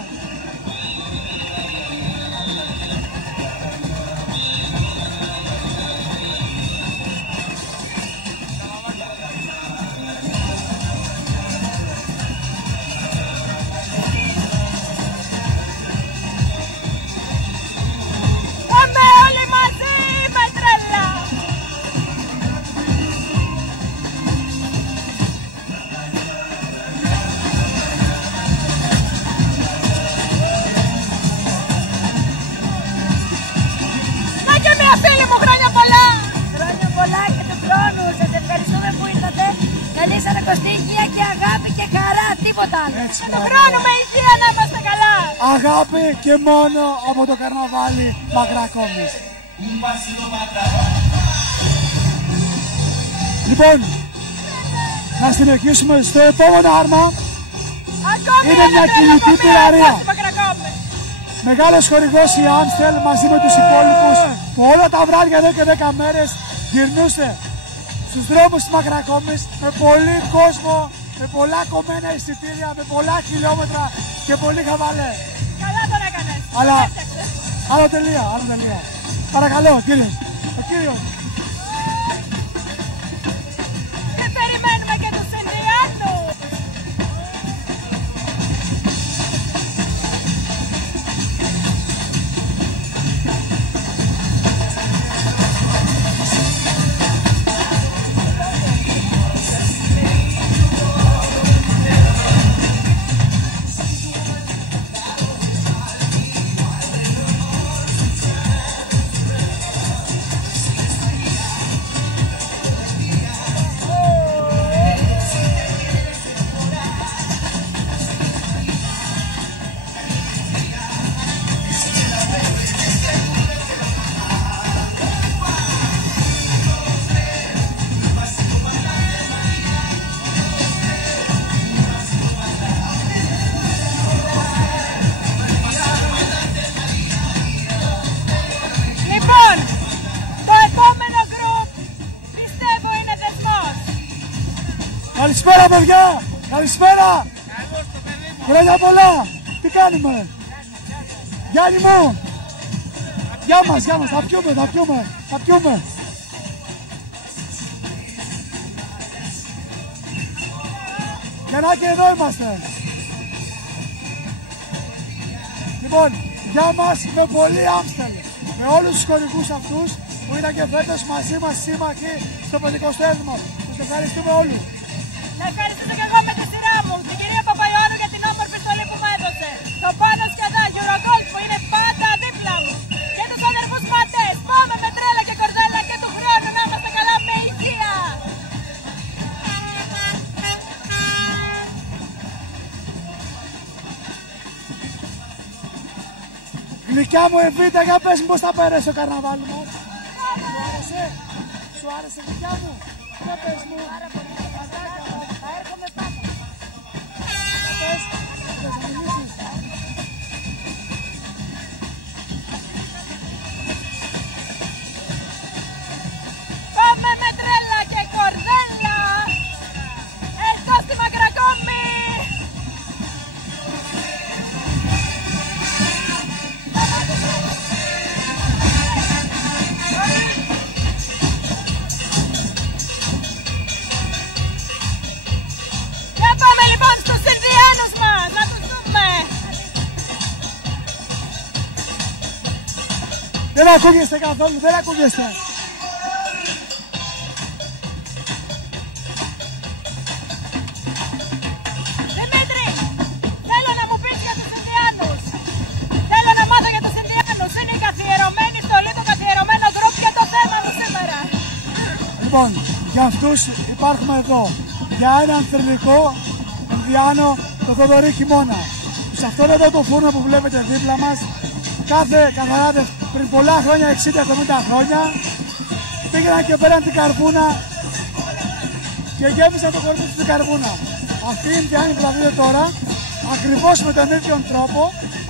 Πάμε όλοι μαζί με τρελά! Εορταστή υγεία και αγάπη και χαρά, τίποτα άλλο. Το χρόνο με υγεία να είμαστε καλά. Αγάπη και μόνο από το καρναβάλι Μακρακόμης. Λοιπόν, να συνεχίσουμε στο επόμενο άρμα. Είναι μια κινητή πυραρία. Μεγάλος χορηγός η Άμστελ μαζί με τους υπόλοιπους που όλα τα βράδια εδώ και 10 μέρες γυρνούσε στους δρόμους της Μακρακόμης με πολύ κόσμο, με πολλά κομμένα εισιτήρια, με πολλά χιλιόμετρα και πολύ χαβαλέ. Καλά τον έκανες. Αλλά, άλλο τελεία. Παρακαλώ, κύριε. Ο κύριος. Και περιμένουμε και τους Ινδιάνους. Καλησπέρα παιδιά! Καλησπέρα! Χρόνια πολλά! Τι κάνουμε? Γιάννη μου! Γεια μας! Θα πιούμε! Γιαννάκη, εδώ είμαστε! Λοιπόν, γεια μας με πολύ Άμστελ! Με όλους τους χορηγούς αυτούς που ήταν και φέτος μαζί μας σύμμαχοι στο 50ο. Τους ευχαριστούμε όλους! Να ευχαριστήσω και εγώ με τη σειρά μου, την κυρία Παπαϊωάννου για την όμορφη στολή που μου έδωσε. Το πάνω σκατά Eurogolf που είναι πάντα δίπλα μου. Και τους αδερφούς Ματές, πάμε με τρέλα και κορδέλα και του χρόνου να είμαστε καλά με υγεία. Γλυκιά μου Εβίτα, για πες μου πώς θα πέρασε το καρναβάλι μας. Σου άρεσε γλυκιά μου? Για πες μου. Θα έρχομαι πάντα. Πες, θα μιλήσεις. Πάμε με τρέλα και κορδέλα. Εδώ στη Μακρακόμη. Δεν ακούγεστε καθόλου, δεν ακούγεστε. Δημήτρη, θέλω να μου πεις για τους Ινδιάνους. Θέλω να μάθω για τους Ινδιάνους. Είναι η καθιερωμένη στολή, το καθιερωμένο γκρουπ για το θέμα μου σήμερα. Λοιπόν, για αυτούς υπάρχουμε εδώ. Για έναν θρυλικό Ινδιάνο, το Θοδωρή Χειμώνα. Σε αυτόν εδώ το φούρνο που βλέπετε δίπλα μας, κάθε καθαράδε πριν πολλά χρόνια, 60-70 χρόνια, πήγαιναν και πέραν την καρβούνα και γέμισαν το κορμί του την καρβούνα. Αυτοί οι Ινδιάνοι που τα δείτε τώρα, ακριβώς με τον ίδιο τρόπο,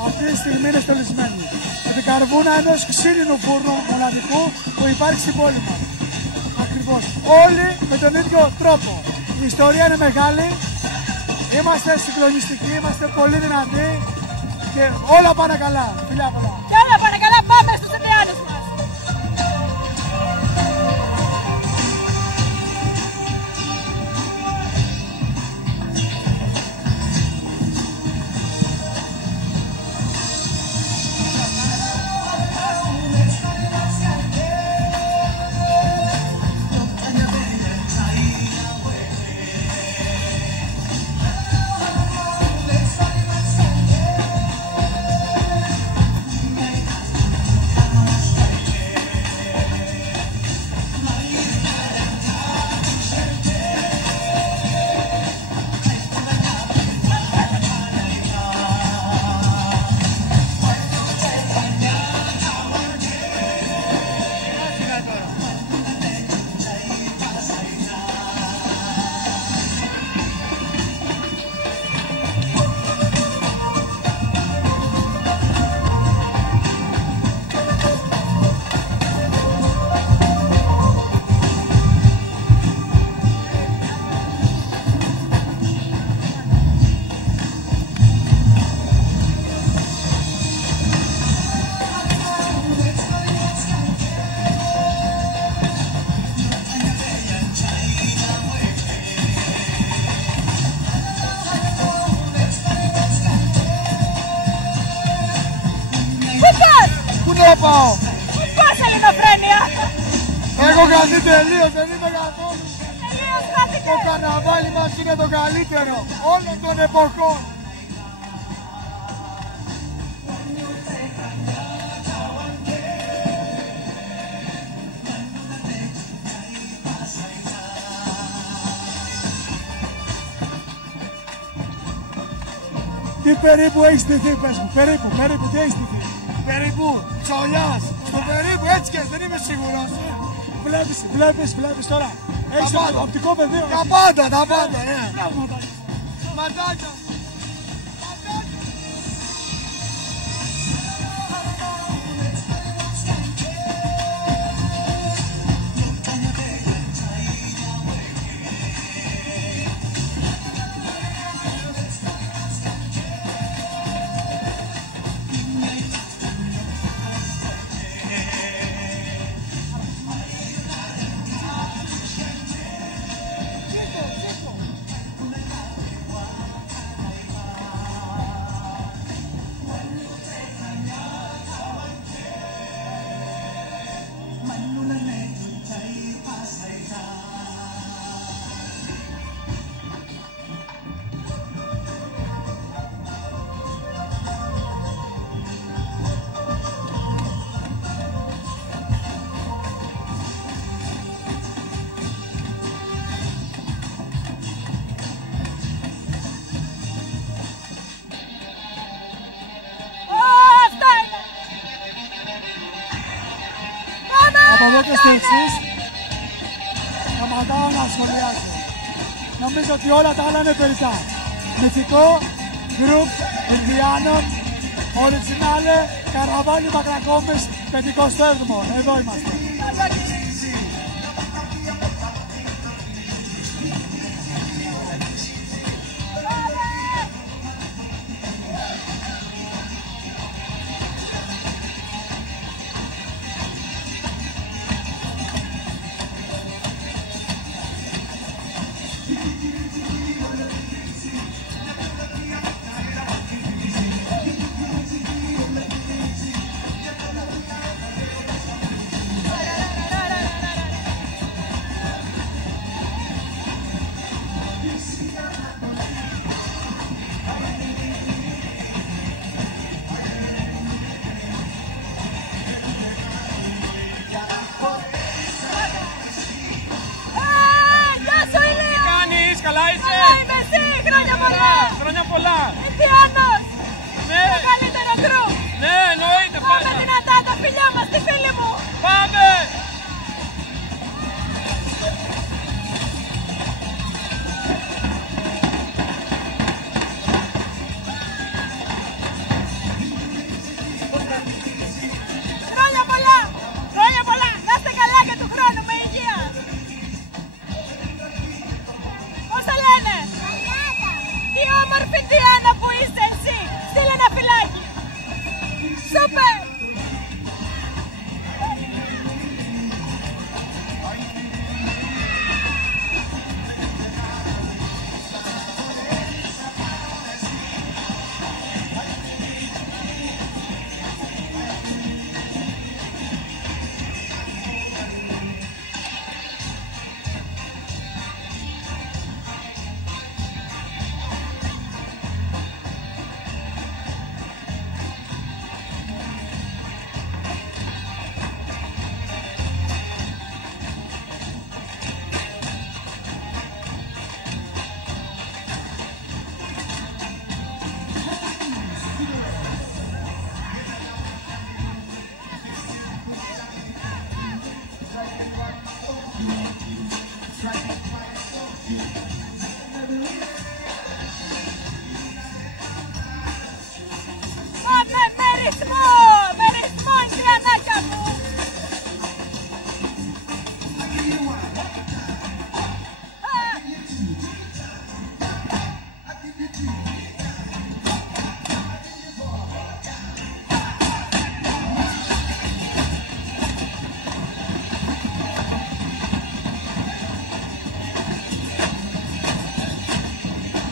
αυτή τη στιγμή είναι στολισμένοι. Με την καρβούνα ενός ξύλινου φούρνου μοναδικού που υπάρχει στην πόλη μας. Ακριβώς. Όλοι με τον ίδιο τρόπο. Η ιστορία είναι μεγάλη, είμαστε συγκλονιστικοί, είμαστε πολύ δυνατοί και όλα πάνε καλά. Φιλιά πολλά. Και όλα πάνε καλά, πάμε στους Ινδιάνους μας. πάω. Πώς ελληνοφρένεια. Έχω χαθεί τελείως, δεν είμαι καθόλου. Τελείως χάθηκε. Το καρναβάλι μας είναι το καλύτερο όλων των εποχών. Τι περίπου έχει στηθεί, πες μου, περίπου, τι έχει στηθεί. Περίπου, Τσολιάς, στο περίπου, έτσι και δεν είμαι σίγουρος. Βλέπεις τώρα, έχεις οπτικό πεδίο. Τα πάντα, ναι. Ματάκια. Και στο εξής, σταματάω να σχολιάσω. Νομίζω ότι όλα τα άλλα είναι περιττά. Μυθικό, γκρουπ, Ινδιάνων, Οριτζινάλε, Καραβάλι Μακρακόμπης, 57ο. Εδώ είμαστε. Καλά είσαι! Καλά είμαι εσύ! Χρόνια πολλά! Χρόνια πολλά! Ινδιάνος! Ναι! Το καλύτερο γκρουπ! Ναι, εννοείται πάντα! Πάμε δυνατά τα φιλιά μας, τη φίλη μου! Πάμε! Χρόνια πολλά! Χρόνια πολλά! Να είστε καλά και του χρόνου με υγεία! Πώς τα λένε? Τι όμορφη Διάννα που είσαι εσύ! Στείλε ένα φυλάκι! Σούπερ!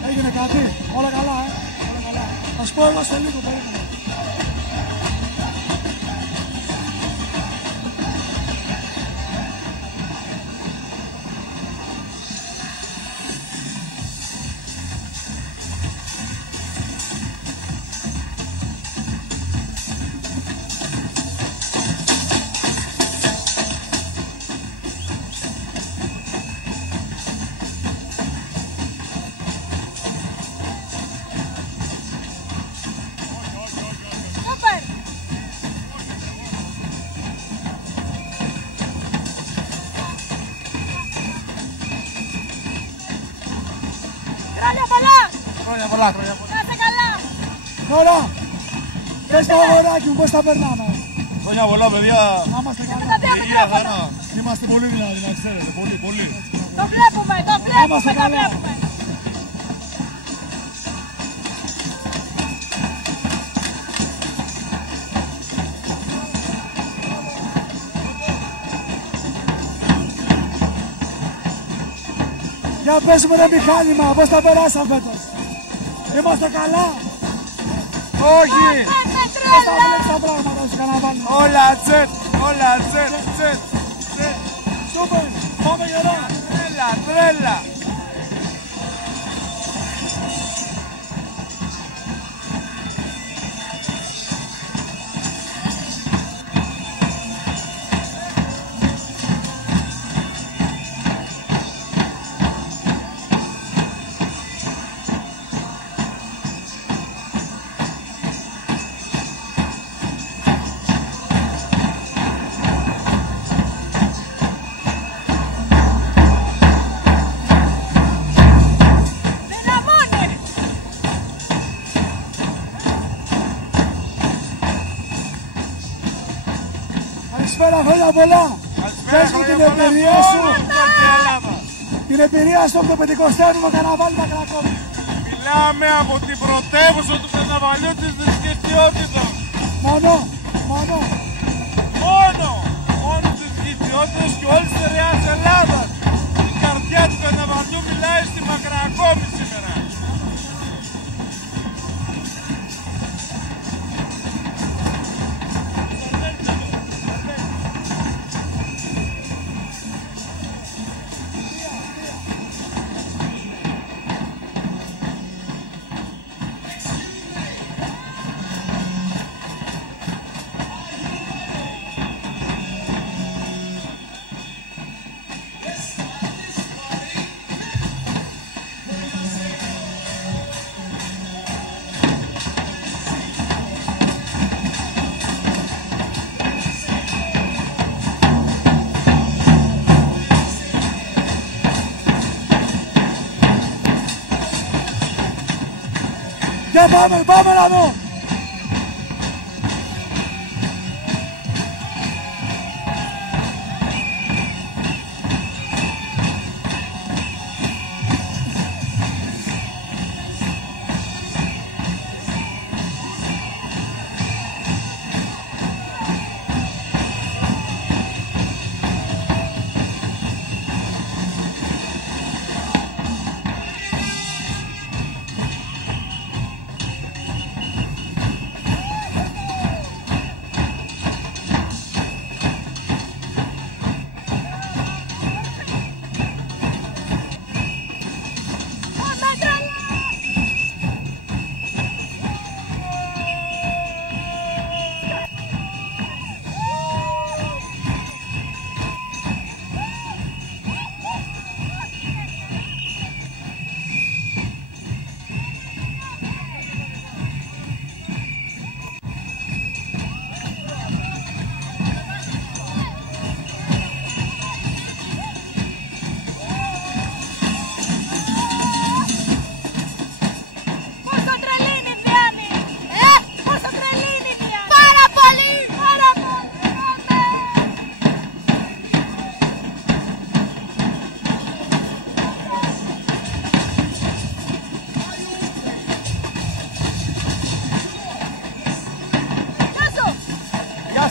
Έγινε κάτι, όλα καλά, όλα καλά. Θα σου πω εγώ σε λίγο, περίμενε. Χρόνια πολλά, χρόνια πολλά. Να είστε καλά. Τώρα, πες το αγοράκι μου, πώς τα περνάμε. Χρόνια πολλά, παιδιά. Να είμαστε καλά. Υγεία, χαρά. Είμαστε πολύ δυνατοί, να ξέρετε. Πολύ, πολύ. Το βλέπουμε, το βλέπουμε. Για πες μου ρε μηχάνημα, πώς τα περάσαμε φέτος. Είμαστε καλά. Όχι. Πώς τα βλέπεις τα πράγματα σου καναβάλι. Όλα τσετ, όλα τσετ, τσετ. Σούπερ, πάμε γερά. Τρέλα, τρέλα. Καλησπέρα, χρόνια πολλά. Πες μου την εμπειρία σου. Την εμπειρία σου από το 50ο καρναβάλι Μακρακόμη. Μιλάμε από την πρωτεύουσα του καρναβαλιού της θρησκευτιότητας. Μόνο της θρησκευτιότητας και όλης της Στερεάς Ελλάδας. Η καρδιά του καρναβαλιού μιλάει στη Μακρακόμη σήμερα. Και πάμε να δω.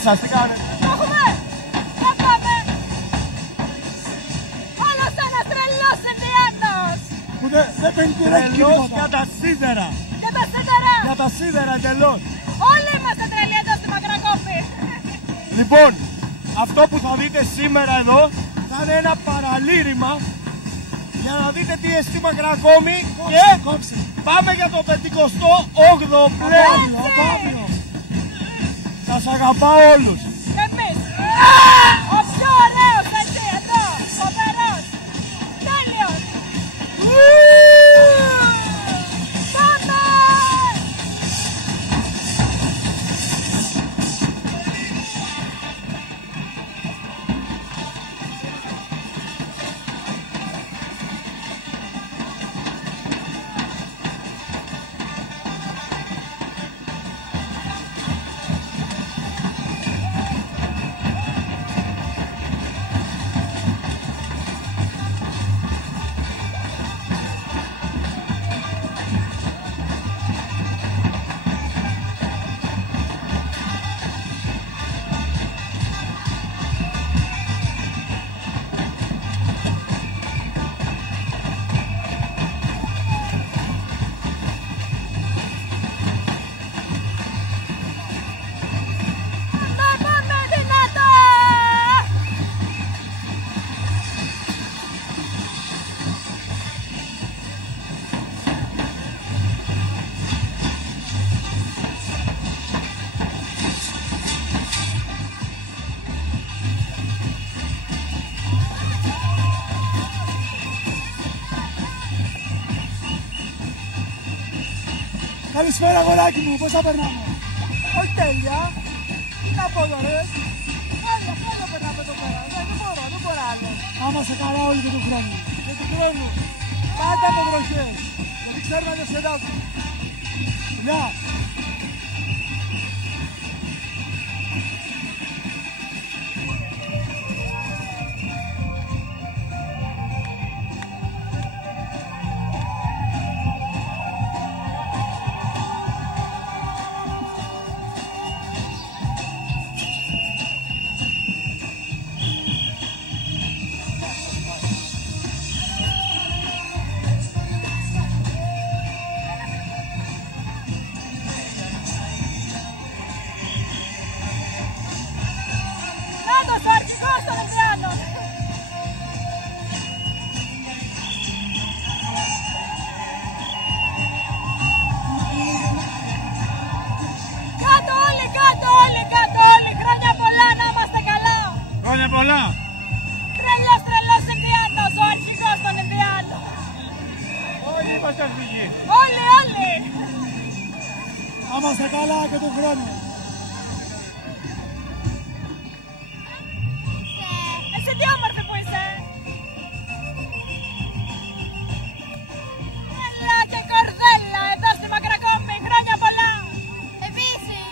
σας, τι κάνετε? Το έχουμε! Θα πάμε! Άλλος ένας τρελός Ενδιάνος! Που δεν παίρνει τυράκι Τελώς για τα σίδερα! Για τα σίδερα! Για τα σίδερα τελώς! Όλοι είμαστε τρελοί εδώ στη Μακρακόπη! Λοιπόν, αυτό που θα δείτε σήμερα εδώ θα είναι ένα παραλήρημα για να δείτε τι εστί Μακρακόμη και πάμε για το 58ο πλέον! Σας αγαπάω όλους! Εμείς! Ο πιο ωραίος έτσι εδώ! Φοβερός! Τέλειος! Πάμε! Καλησπέρα αγοράκι μου, πώς θα περνάμε? Όχι τέλεια. Τι να πω τώρα, Άλλο περνάμε εδώ πέρα. Δεν μπορώ. Να είμαστε καλά όλοι και του χρόνου. Και του χρόνου. Πάντα με βροχές. Γιατί ξέρουμε να σχεδάζουμε. Γεια. Να είμαστε καλά και του χρόνου. Εσύ τι όμορφη που είσαι. Έλα και κορδέλα εδώ στη Μακρακόμη. Χρόνια πολλά. Επίσης.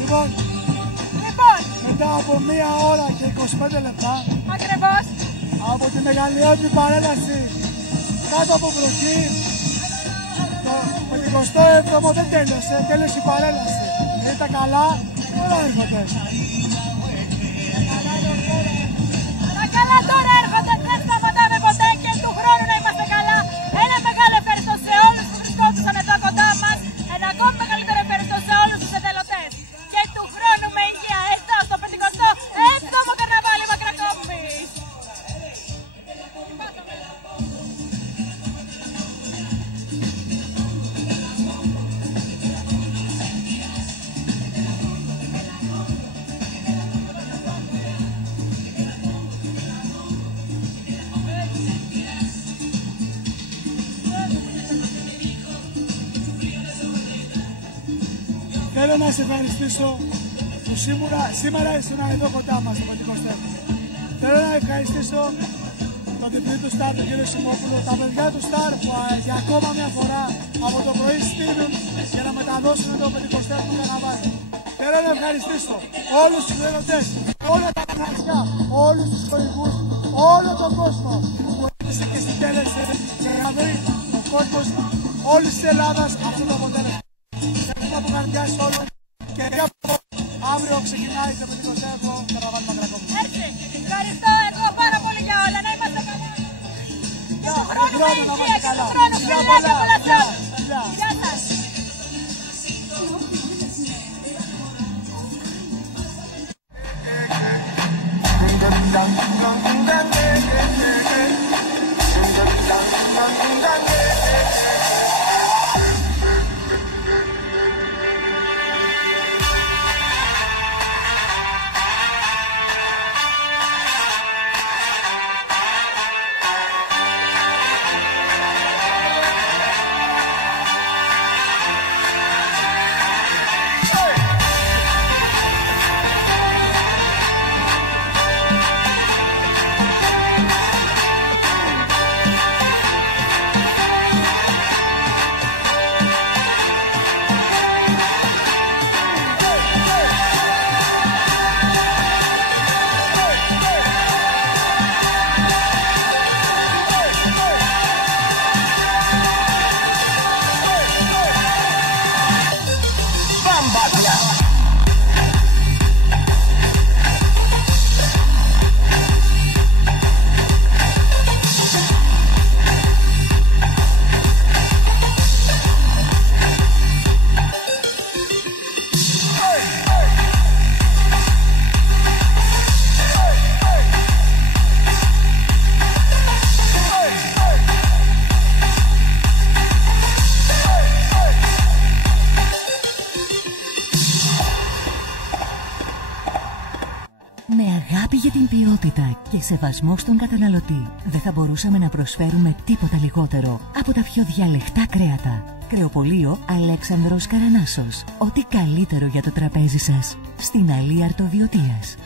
Λοιπόν, μετά από 1 ώρα και 25 λεπτά Ακριβώς. από τη μεγαλειώδη παρέλαση κάτω από βροχή, το 57ο δεν τέλειωσε η παρέλαση. Ήταν καλά, τώρα έρχονται. Τα καλά τώρα έρχονται, δεν σταματάμε ποτέ και του χρόνου να είμαστε καλά. Ένα μεγάλο ευχαριστώ σε όλους που βρισκόντουσαν εδώ κοντά μας. Ένα ακόμη μεγαλύτερο ευχαριστώ σε όλους τους εθελοντές. Και του χρόνου με υγεία εδώ στο 57ο Καρναβάλι Μακρακόμβης. Θέλω να σε ευχαριστήσω που σήμερα ήσουν εδώ κοντά μας στο 57ο. Θέλω να ευχαριστήσω τον διευθυντή του Σταρ, τον κύριο Σιμόπουλο, τα παιδιά του Σταρ που για ακόμα μια φορά από το πρωί στείλουν για να μεταδώσουν το 57ο Καρναβάλι. Θέλω να ευχαριστήσω όλους τους εθελοντές, όλα τα νησιά, όλους τους χορηγούς, όλο τον κόσμο που έδωσε και συντέλεσε και να βρει ο κόσμος όλης της Ελλάδας αυτό το αποτέλεσμα. Ευχαριστώ από καρδιά σε όλους και αύριο ξεκινάει το 57ο Καρναβάλι Μακρακόμβης. Έτσι, ευχαριστώ εγώ πάρα πολύ για όλα, να είμαστε καλά. Γεια, χρόνο να είμαστε καλά. Γεια πολλά, γεια. Γεια σας. Για την ποιότητα και σεβασμό στον καταναλωτή δεν θα μπορούσαμε να προσφέρουμε τίποτα λιγότερο από τα πιο διαλεχτά κρέατα. Κρεοπωλείο Αλέξανδρος Καρανάσος. Ό,τι καλύτερο για το τραπέζι σας. Στην Αλή Αρτοβιωτίας.